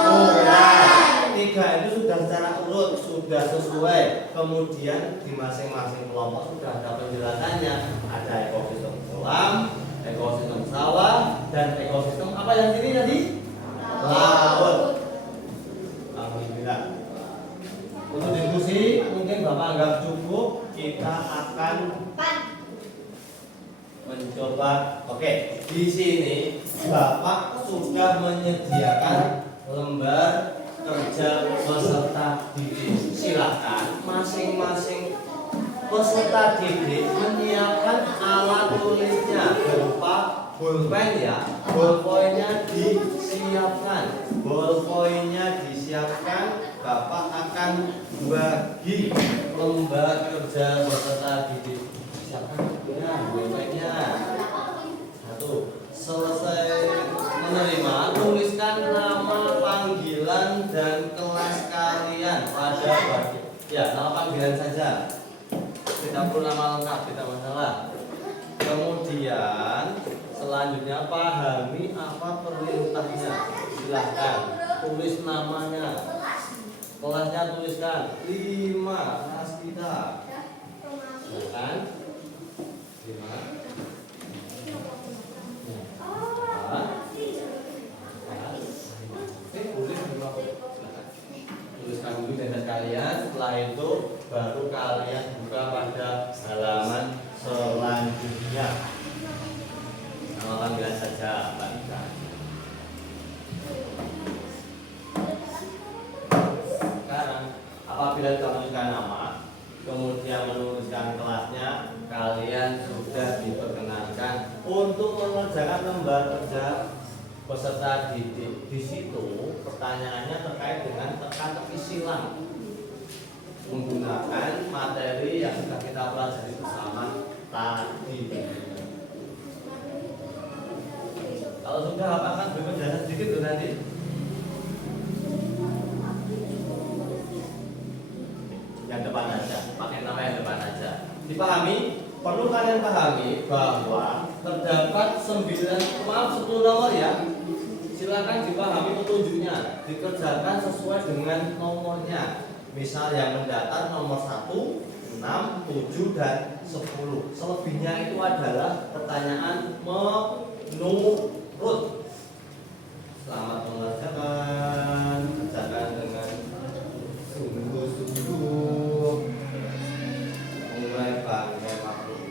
murah. Tiga itu sudah secara urut, sudah sesuai. Kemudian di masing-masing kelompok sudah ada penjelasannya. Ada ekosistem kolam, ekosistem sawah, dan ekosistem apa yang ini tadi? Laut. Alhamdulillah. Untuk diskusi mungkin Bapak anggap cukup. Kita akan mencoba. Oke, di sini Bapak sudah menyediakan lembar kerja peserta didik. Silakan masing-masing peserta didik menyiapkan alat tulisnya berupa bolpen ya. Bolpoinnya disiapkan. Bolpoinnya disiapkan. Bapak akan bagi lembar kerja peserta didik. Siapkan ya bolpennya. Satu. Selesai menerima, tuliskan nama, panggilan, dan kelas kalian pada bagian. Ya, nama panggilan saja. Tidak perlu nama lengkap, tidak masalah. Kemudian selanjutnya pahami apa perintahnya. Silahkan tulis namanya. Kelasnya tuliskan 5 kelas kita. Silahkan 5. Tuliskan dulu data kalian. Setelah itu baru kalian buka pada halaman selanjutnya. Nama panggilan saja, Mbak Ika. Sekarang apabila kita menuliskan nama, kemudian menuliskan kelasnya, kalian sudah diperkenankan untuk mengerjakan lembar kerja peserta didik. Di situ pertanyaannya terkait dengan teka-teki silang menggunakan materi yang sudah kita pelajari bersama tadi. Kalau sudah apa kan berpenjelasan sedikit tuh nanti. Yang depan aja, pakai nama yang depan aja. Dipahami? Perlu kalian pahami bahwa terdapat 10 nomor ya. Silakan dipahami petunjuknya, dikerjakan sesuai dengan nomornya. Misal yang mendatar nomor 1, 6, 7, dan 10. Selebihnya itu adalah pertanyaan menurut. Selamat mengerjakan, kerjakan dengan sungguh-sungguh. Mulai bangkai makhluk.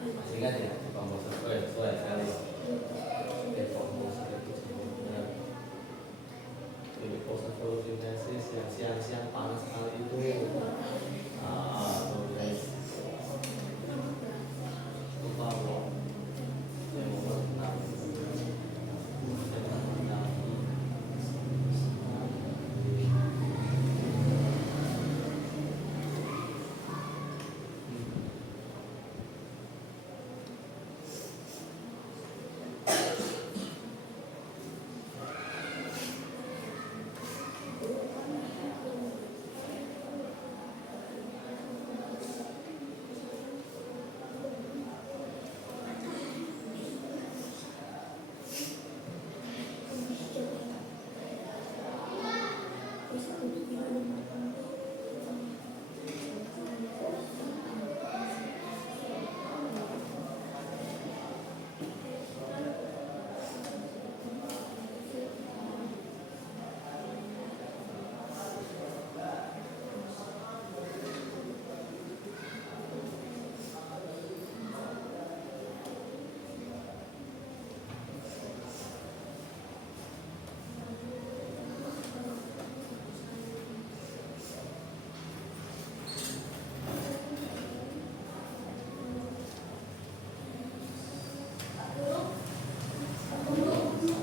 Masih ingat ya? Sesuai sekali. Oke,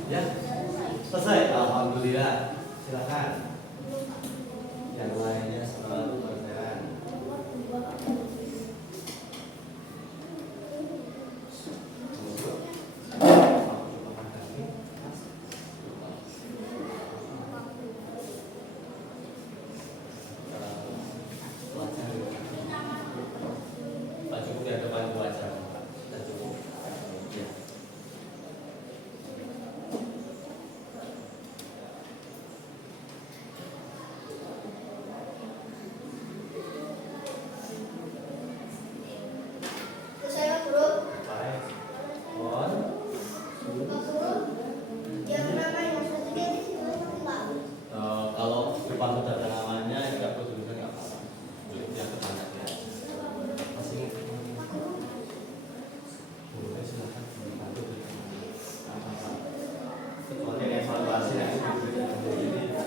Ya, selesai. Alhamdulillah. Silakan. Yang lainnya selalu berjalan. Pak cukup di depan wajah. Kita cukup. Ya. Selesai Pak Guru. Baik. On. Pak Guru, yang nama yang satunya di situ Pak. Kalau depan sudah ada namanya, tidak perlu tulisan nggak apa-apa. Boleh yang depan aja. Masih boleh silakan dibantu berikan. Apa-apa. Kecuali evaluasi nanti diberikan sendiri.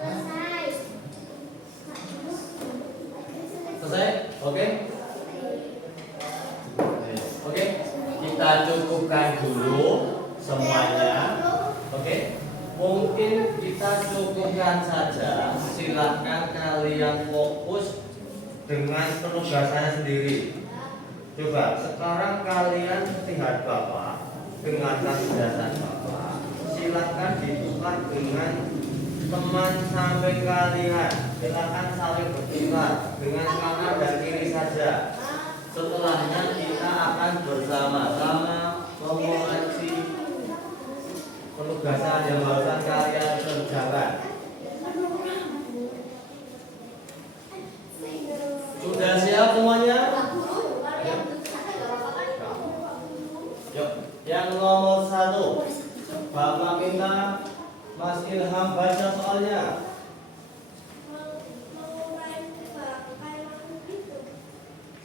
Selesai. Selesai? Oke? Oke? Kita cukupkan dulu semuanya. Oke? Mungkin kita cukupkan saja. Silakan kalian fokus dengan penugasannya sendiri. Coba sekarang kalian lihat Bapak, dengarkan penjelasan Bapak. Silakan ditukar dengan teman samping kalian. Silakan saling bertukar dengan kanan dan kiri saja. Setelahnya kita akan bersama-sama mengoreksi penugasan yang barusan kalian kerjakan. Sudah siap semuanya? Yuk, yang nomor 1, Bapak minta Mas Ilham baca soalnya.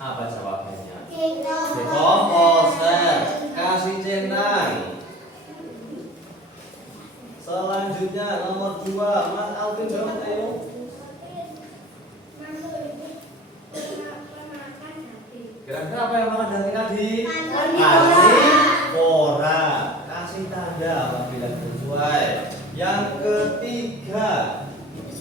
Apa jawabannya? Dekomposer, kasih centang. Selanjutnya nomor 2, Mas Alvin jawab ayo. Kira-kira apa yang makan dari tadi? Karnivora. Kasih tanda apabila sesuai. Yang ketiga,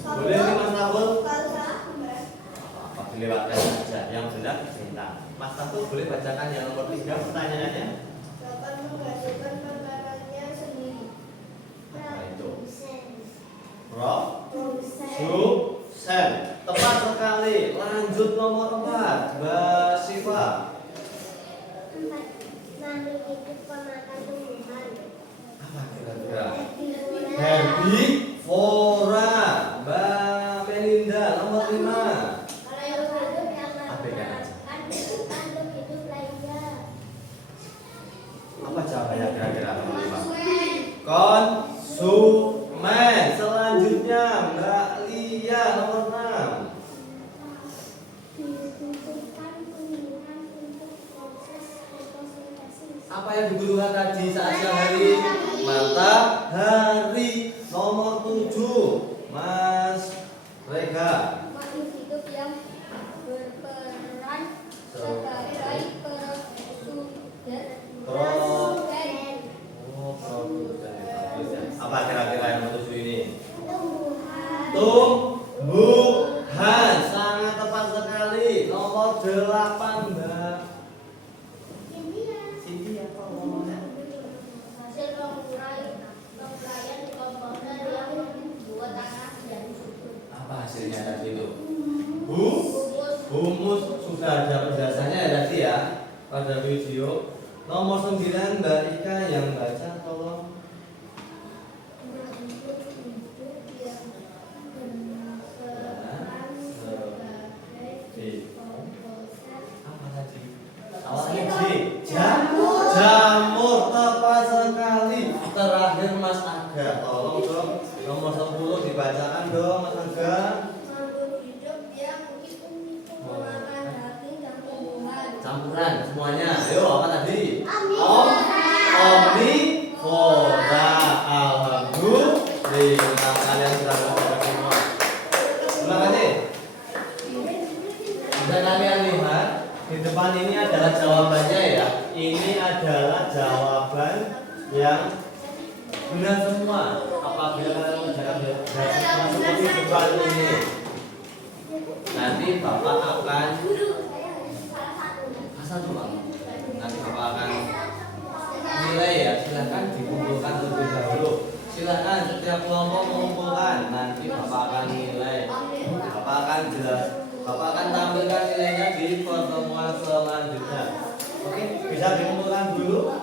boleh nih Mas Tabul? Apa dilewatkan saja. Yang benar cinta. Mas Tabul boleh bacakan yang nomor 3 pertanyaannya? Dapat menghasilkan makanannya sendiri. Apa itu? Produsen. Produsen. Tepat sekali. Lanjut nomor 4, Mbak Siva. Makhluk hidup pemakan tumbuhan. Apa kira-kira? Herbivora. Herbivora. Mbak Melinda nomor 5. Makhluk hidup yang Abaikan aja. makhluk hidup lainnya. Apa jawabannya kira-kira nomor 5? Konsumen. Konsumen. Selanjutnya Mbak Lia nomor 6. Dibutuhkan penggunaan untuk proses fotosintesis. Apa yang dibutuhkan tadi saat siang hari? Matahari. Nomor 7, Mas Rega. Makhluk hidup yang berperan sebagai produsen. Oh, produsen. Apa kira-kira yang nomor 7 ini? Tumbuhan. Tumbuhan. Sangat tepat sekali. Nomor 8, Mbak Kimia. Cindy apa? 9 Mbak Ika yang baca tolong. Apa tadi? Awalnya J. Jamur tepat sekali. Terakhir Mas Aga, tolong dong nomor 10 dibacakan dong Mas Aga. Campuran semuanya. Ayo apa tadi? Omnivora. Alhamdulillah kalian sudah belajar semua. Terima kasih. Bisa kalian lihat di depan ini adalah jawabannya ya. Ini adalah jawaban yang benar semua. Apabila kalian mengerjakan jawaban seperti depan ini, nanti Bapak akan nanti Bapak akan nilai ya. Silahkan dikumpulkan terlebih dahulu. Silahkan setiap kelompok mengumpulkan. Nanti Bapak akan nilai. Bapak akan jelas. Bapak akan tampilkan nilainya di pertemuan selanjutnya. Oke, bisa dikumpulkan dulu.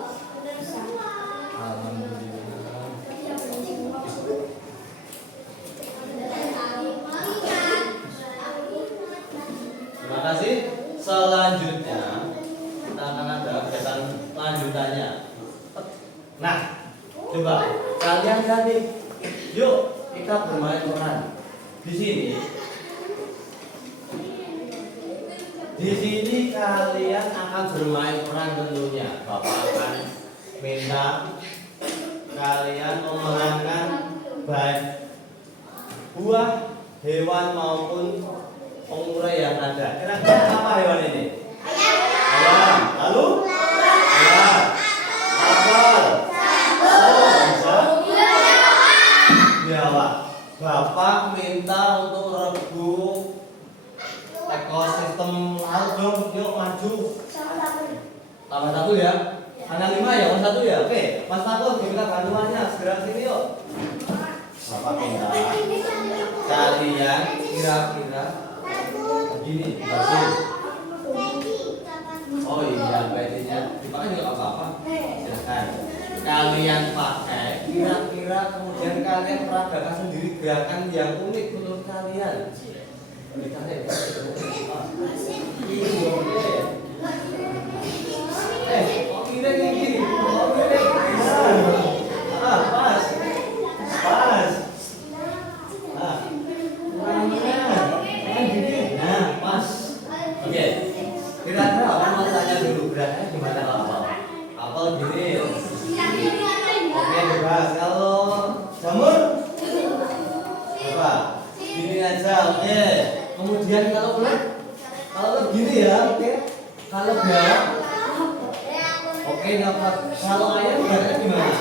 Alhamdulillah. Terima kasih. Selanjutnya kita akan ada kegiatan lanjutannya. Nah, coba kalian lihat nih. Yuk kita bermain peran. Di sini kalian akan bermain peran tentunya. Bapak akan minta kalian memenangkan baik buah, hewan maupun pengurai yang ada. Kira-kira apa hewan ini? Ayam. Lalu? Ayam. Apel. Biawak. Bapak minta untuk regu ekosistem laut dong. Yuk maju. Tambah 1 ya. Hanya 5 ya, Mas 1 ya. Oke, Mas Fatul minta bantuannya. Segera sini yuk. Bapak minta kalian kira-kira begini, bagus. Oh iya, baiknya dipakai juga apa-apa. Silakan. Kalian pakai, kira-kira kemudian kalian peragakan sendiri gerakan yang unik menurut kalian. Kok miring ini? Pas. Nah, pas. Oke. Kira-kira apa mau tanya dulu gerakannya gimana kalau apel? Apel gini. Oke, bebas. Kalau jamur? Coba. Gini aja, oke. Kemudian kalau ular? Kalau ular gini ya, oke. Kalau biawak? Oke, nggak apa. Kalau ayam gerakannya gimana?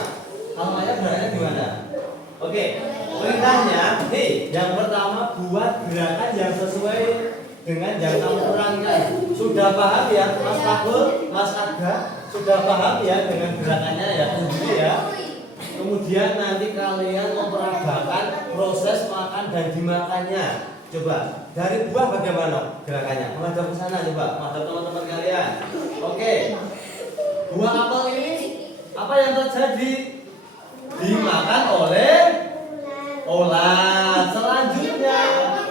Kalau ayam gerakannya gimana? Oke. Perintahnya, yang pertama buat gerakan yang sesuai dengan yang kamu terangkan. Sudah paham ya, Mas Fakul, Mas Aga? Sudah paham ya dengan gerakannya ya, sendiri ya. Kemudian nanti kalian memperagakan proses makan dan dimakannya. Coba dari buah bagaimana gerakannya? Menghadap ke sana coba, menghadap teman-teman kalian. Oke. Buah apel ini apa yang terjadi? Dimakan oleh ulat. Selanjutnya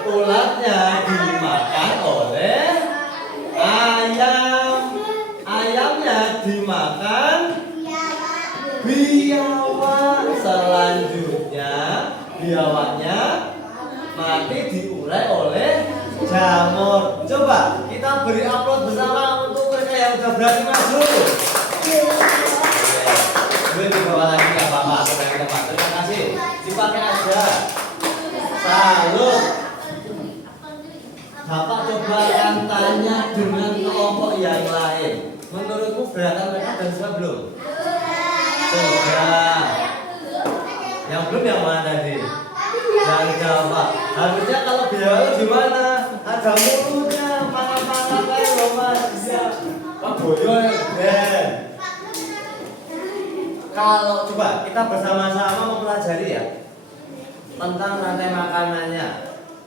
ulatnya dimakan oleh ayam. Ayamnya dimakan biawak. Selanjutnya biawaknya mati diurai oleh jamur. Coba kita beri upload bersama untuk mereka yang sudah berani maju. Boleh dibawa lagi nggak apa-apa, terima kasih. Dipakai aja. Salut. Bapak coba akan tanya dengan kelompok yang lain. Menurutmu gerakan mereka sudah siap belum? Sudah. Yang belum yang mana tadi? Yang jawab. Harusnya kalau biawak gimana? Ada mulutnya, makan-makan kayak romaja. Pak boyo ya. Kalau coba kita bersama-sama mempelajari ya tentang rantai makanannya.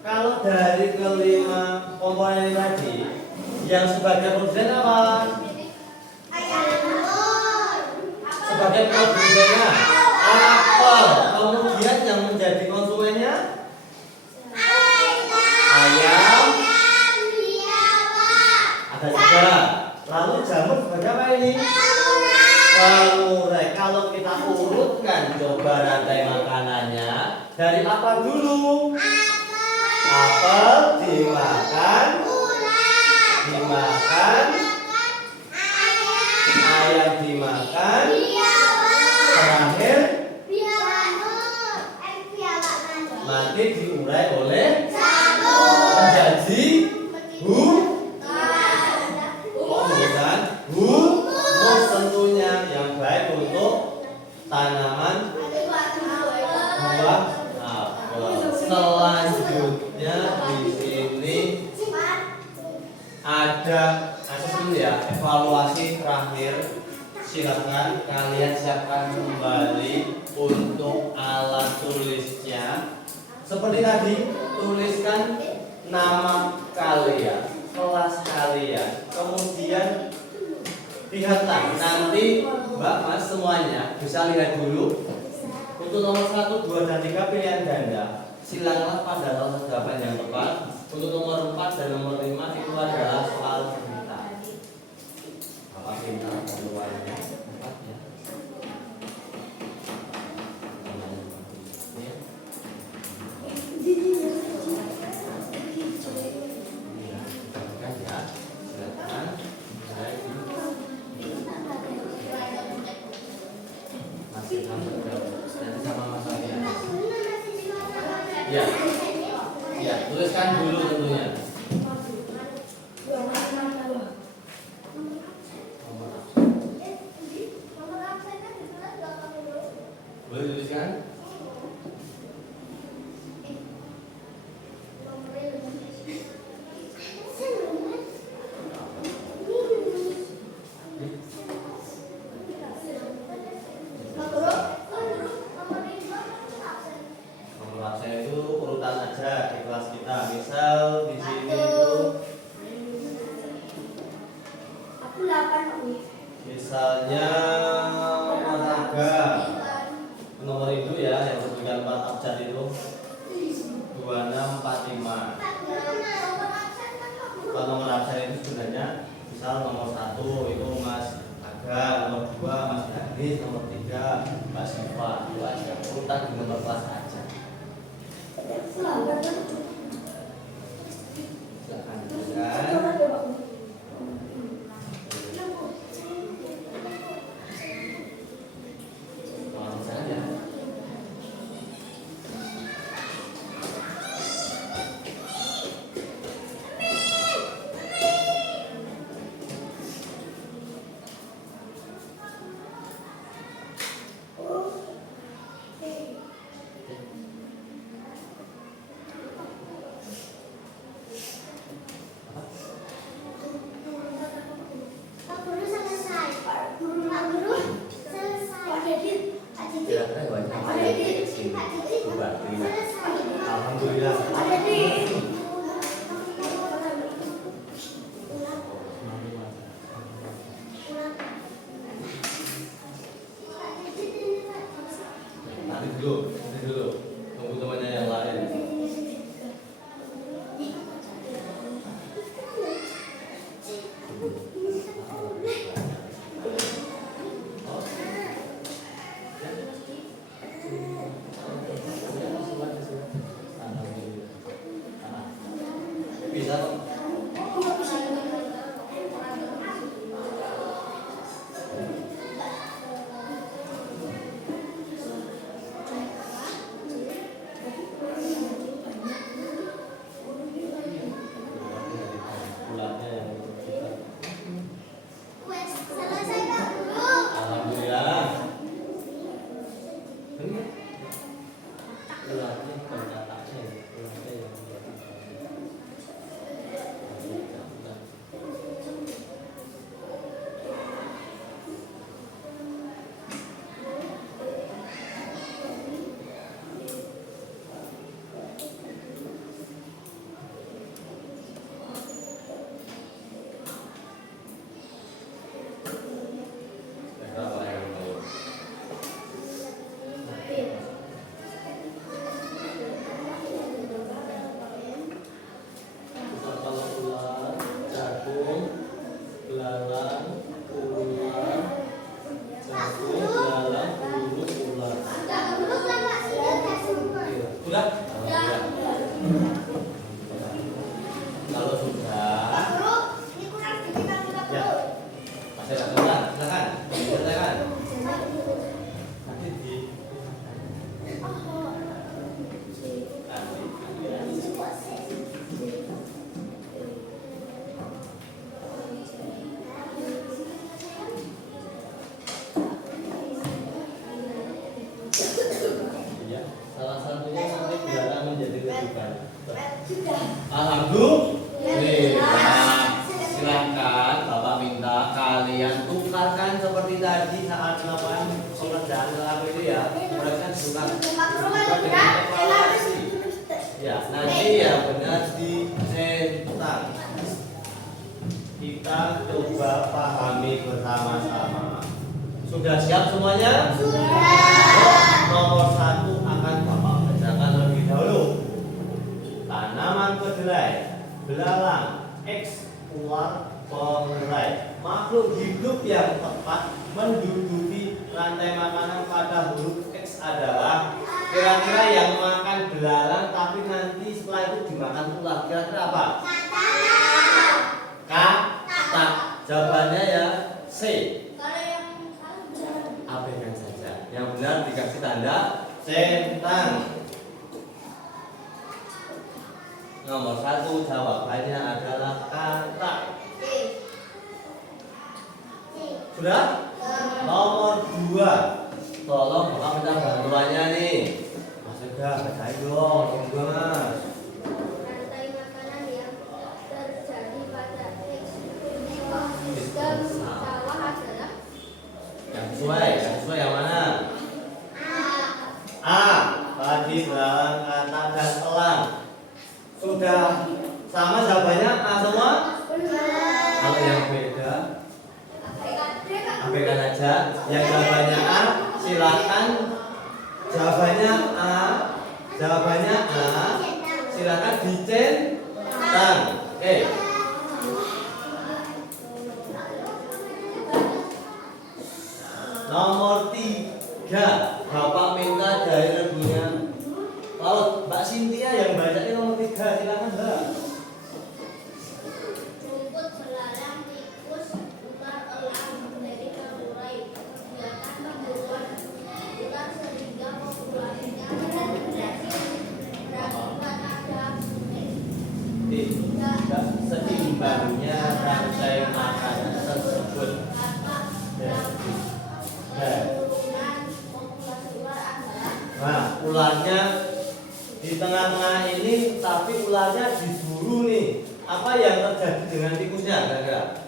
Kalau dari kelima komponen tadi, yang sebagai produsen apa? sebagai produsennya apel. Kemudian yang menjadi konsumennya ayam, ada juga. Lalu jamur sebagai apa ini? Pelurek. Kalau kita urutkan coba rantai makanannya, dari apa dulu? Apel dimakan, ayam dimakan, terakhir nanti diurai oleh menjadi humus tentunya yang baik untuk tanaman buah apel. Selanjutnya di sini ada dulu ya, evaluasi terakhir. Silakan kalian siapkan kembali untuk alat tulisnya. Seperti tadi, tuliskan nama kalian, kelas kalian. Kemudian lihatlah nanti Mbak Mas semuanya bisa lihat dulu. Untuk nomor 1, 2, dan 3 pilihan ganda, silanglah pada nomor jawaban yang tepat. Untuk nomor 4 dan nomor 5 itu adalah soal cerita. Bapak pintar keluarnya 4 ya. Ya, ya, tuliskan dulu tentunya. Boleh tuliskan? Saya itu urutan aja di kelas kita. Misal di sini itu misalnya olahraga nomor itu ya yang sebutkan 4 abjad itu 2645. Kalau nomor abjad itu sebenarnya misal nomor 1 itu Mas Aga, nomor 2 Mas Danis, nomor 3 Mas Siva. Itu aja urutan di nomor kelas aja. Silakan tuliskan. Alhamdulillah. Nanti dulu. Tunggu temannya yang lain. Bisa kok. melakukan pengerjaan lab itu ya, mereka suka ya, nanti ya benar dicentang. Kita coba pahami bersama-sama. Sudah siap semuanya? Nomor 1 akan Bapak bacakan lebih dahulu. Tanaman kedelai, belalang, X, ular, pengurai. Makhluk hidup yang tepat menduduki rantai makanan pada huruf X adalah kira-kira yang makan belalang tapi nanti setelah itu dimakan ular. Kira-kira apa? Kata. Jawabannya ya C. Abaikan saja. Yang benar dikasih tanda centang. Nomor 1 jawabannya adalah kata. Sudah? Nomor 2. Tolong Bapak minta bantuannya nih. Mas Ega, bacain dong, tunggu Mas. Rantai makanan yang terjadi pada ekosistem sawah adalah Yang sesuai yang mana? A. Tadi belalang, kata, dan elang. Sudah sama jawabannya A semua? Kalau yang beda abaikan aja. Yang jawabannya A silakan. Jawabannya A silakan dicentang. Oke. Nomor 3 Bapak minta dari lagunya. Kalau Mbak Cynthia yang bacain nomor 3 silakan Mbak. rumput, belalang, tikus, ular, elang menjadi pengurai. Kegiatan pemburuan ular sehingga populasinya berakibat ada Tidak seimbangnya rantai makanan tersebut. penurunan populasi ular adalah Nah, ularnya di tengah-tengah ini, tapi ularnya diburu nih. Apa yang terjadi dengan tikusnya kira-kira?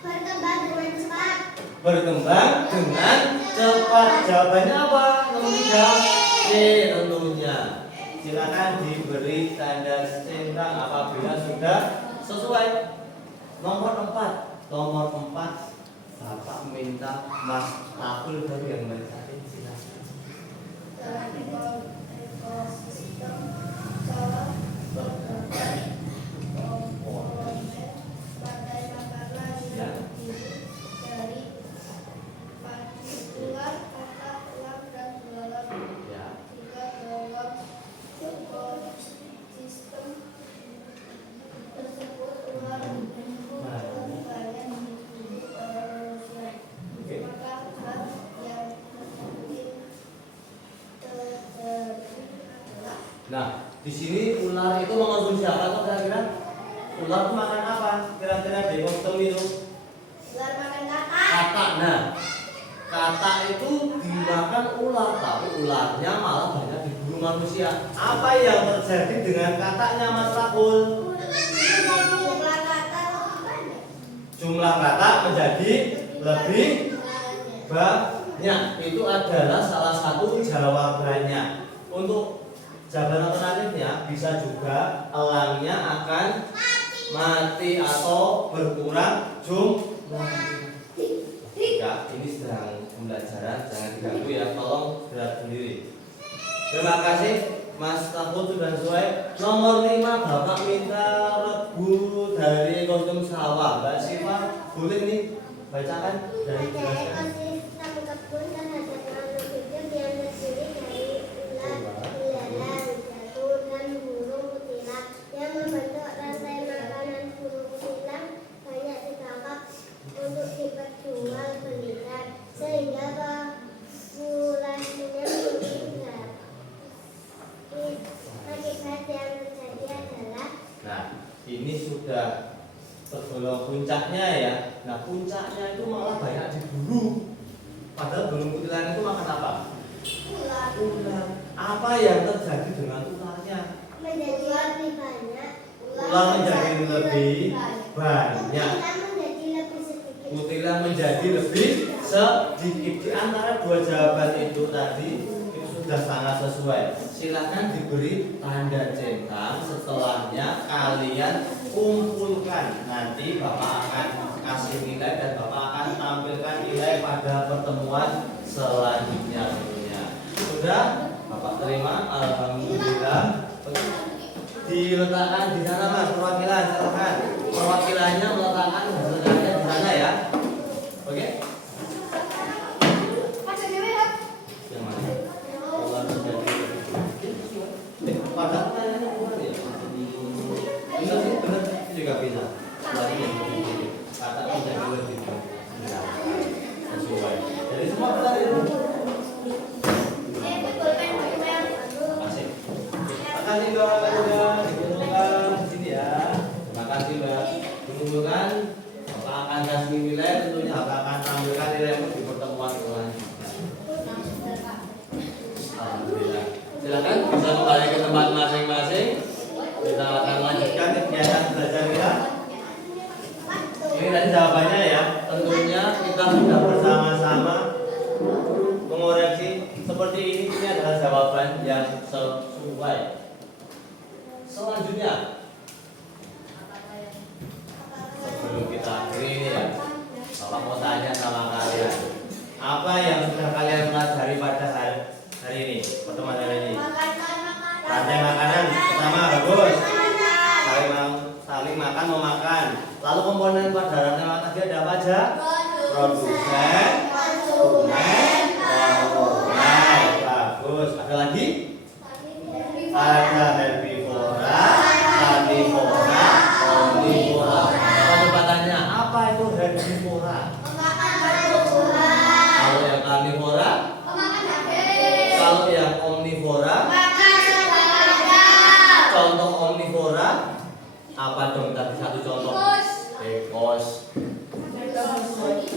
berkembang dengan cepat. Berkembang dengan cepat. Jawabannya apa? Nomor 3 C tentunya. Silakan diberi tanda centang apabila sudah sesuai. Nomor 4 Bapak minta Mas Tahul baru yang bacain, silakan. Ekosistem sawah terdapat komponen rantai makanan yang terdiri dari padi, ular, kata, elang, dan belalang. Ya. Jika dalam ekosistem tersebut ular banyak diburu manusia, maka hal yang mungkin terjadi adalah Nah, di sini ular itu mengonsumsi apa tuh kira-kira? Ular itu makan apa? Kira-kira di ekosistem itu? ular makan kata. Kata. Nah, kata itu dimakan ular, tapi ularnya malah banyak diburu manusia. Apa yang terjadi dengan katanya Mas Rahul? Jumlah kata lebih banyak. Jumlah kata menjadi lebih banyak. Itu adalah salah satu jawabannya. Untuk jawaban alternatifnya bisa juga elangnya akan mati atau berkurang jumlahnya. Ya, ini sedang pembelajaran, jangan diganggu ya, tolong gerak sendiri. Terima kasih Mas Tahul sudah sesuai. Nomor 5 Bapak minta regu dari ekosistem sawah. Mbak Siva boleh nih bacakan dari Pada jelaskan. ekosistem kebun terhadap makhluk hidup yang terdiri dari ular, belalang, jagung, dan burung kutilang yang membentuk rantai makanan. Burung kutilang banyak ditangkap untuk diperjualbelikan sehingga populasinya meningkat. Akibat yang terjadi adalah Nah, ini sudah tergolong puncaknya ya. Nah, puncaknya itu malah banyak diburu. Padahal burung kutilang itu makan apa? ular Ular. Apa yang terjadi dengan ularnya? menjadi lebih banyak. Ular menjadi lebih banyak. Kutilang menjadi lebih sedikit. Kutilang menjadi lebih sedikit. Di antara dua jawaban itu tadi itu sudah sangat sesuai. Silakan diberi tanda centang. Setelahnya kalian kumpulkan. Nanti Bapak akan kasih nilai dan Bapak akan tampilkan nilai pada pertemuan selanjutnya tentunya. Sudah Bapak terima, alhamdulillah. Diletakkan di sana Mas perwakilan, silakan. Perwakilannya meletakkan hasilnya di sana ya. Oke? Yang mana? Padahal tanyanya keluar ya. Bisa sih, benar juga bisa. Lagi kata menjadi lebih sesuai. Jadi semua benar itu. Masih. Makasih Mbak, udah dikumpulkan di sini ya. Terima kasih Mbak. Dikumpulkan, Bapak akan kasih nilai, tentunya Bapak akan tampilkan nilai di pertemuan selanjutnya. Alhamdulillah. Silakan bisa kembali ke tempat masing-masing. Kita akan lanjutkan kegiatan belajar kita. Ini tadi jawabannya ya. Tentunya kita sudah bersama-sama mengoreksi seperti ini. Ini adalah jawaban yang sesuai. Selanjutnya, sebelum kita akhiri ini ya, Bapak mau tanya sama kalian, apa yang sudah kalian pelajari pada hari ini, pertemuan hari ini? Rantai makanan pertama bagus. Saling makan memakan. Lalu komponen pada rantai makanan tadi ada apa aja? Produsen, konsumen, pemakai. Bagus. Ada lagi? Ada herbivora, karnivora, omnivora. Coba tanya, apa itu herbivora? Kalau yang karnivora? Kalau yang omnivora? Contoh omnivora? Apa dong tadi satu contoh? Ekos.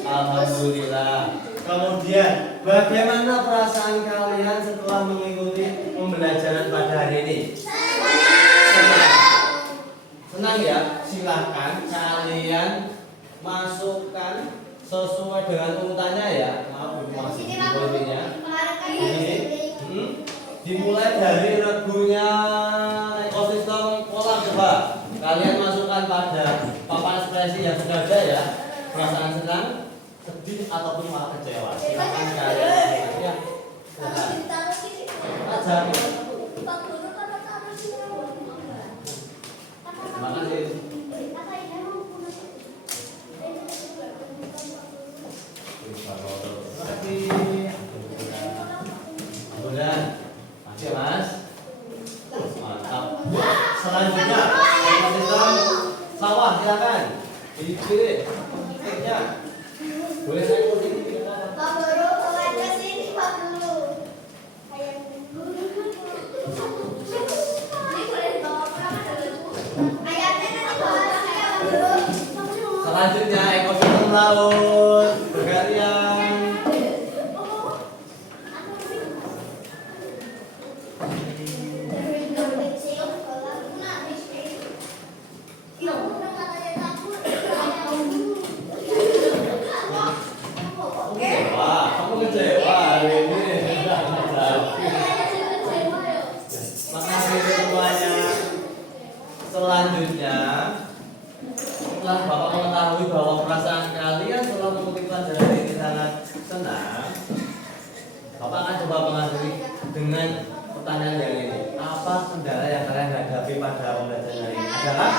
Alhamdulillah. Kemudian, bagaimana perasaan kalian setelah mengikuti pembelajaran pada hari ini? Senang. Senang ya? Silahkan kalian masukkan sesuai dengan urutannya ya. Maaf, masih di poinnya. Dimulai dari regunya ekosistem kolam coba. Kalian masukkan pada papan ekspresi yang sudah ada ya. Perasaan senang, sedih ataupun malah kecewa. Silakan kalian ya. Ajar. Terima kasih. Alhamdulillah. Masih Mas. Mantap. Selanjutnya ekosistem sawah silakan. Di kiri. Tiknya. Boleh saya ikut ini tidak apa-apa. Pak Guru, bawa ke sini Pak Guru. Ayatnya nanti bawa saya Pak Guru. Selanjutnya ekosistem laut bergantian. Kamu kecewa hari ini. Makasih semuanya. Selanjutnya, setelah Bapak mengetahui bahwa perasaan kalian setelah mengikuti pelajaran ini sangat senang, Bapak akan coba mengakhiri dengan pertanyaan yang ini. Apa kendala yang kalian hadapi pada pembelajaran hari ini? Adalah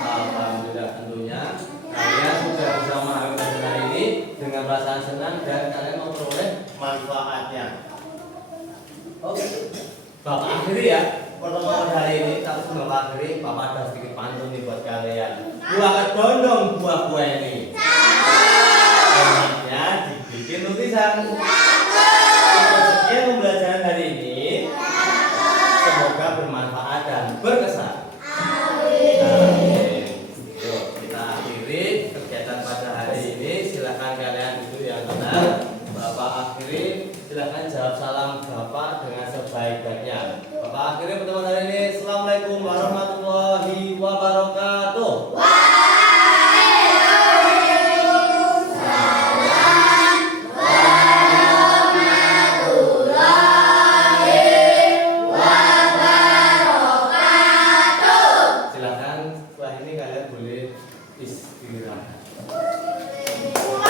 alhamdulillah tentunya kalian sudah bisa memahami pelajaran hari ini dengan perasaan senang dan kalian memperoleh manfaatnya. Oke, Bapak akhiri ya pertemuan hari ini. Tapi sebelum akhiri, Bapak ada sedikit pantun nih buat kalian. Buah kedondong buah ini. Enaknya dibikin lukisan. Sekian pembelajaran hari ini. Semoga bermanfaat dan berkesan. Amin. Yuk, kita akhiri kegiatan pada hari ini. Silakan kalian duduk yang tenang. Bapak akhiri. Silakan jawab salam Bapak dengan sebaik-baiknya. Bapak akhiri pertemuan hari ini. Assalamualaikum warahmatullahi wabarakatuh. Waalaikumsalam. istirahat.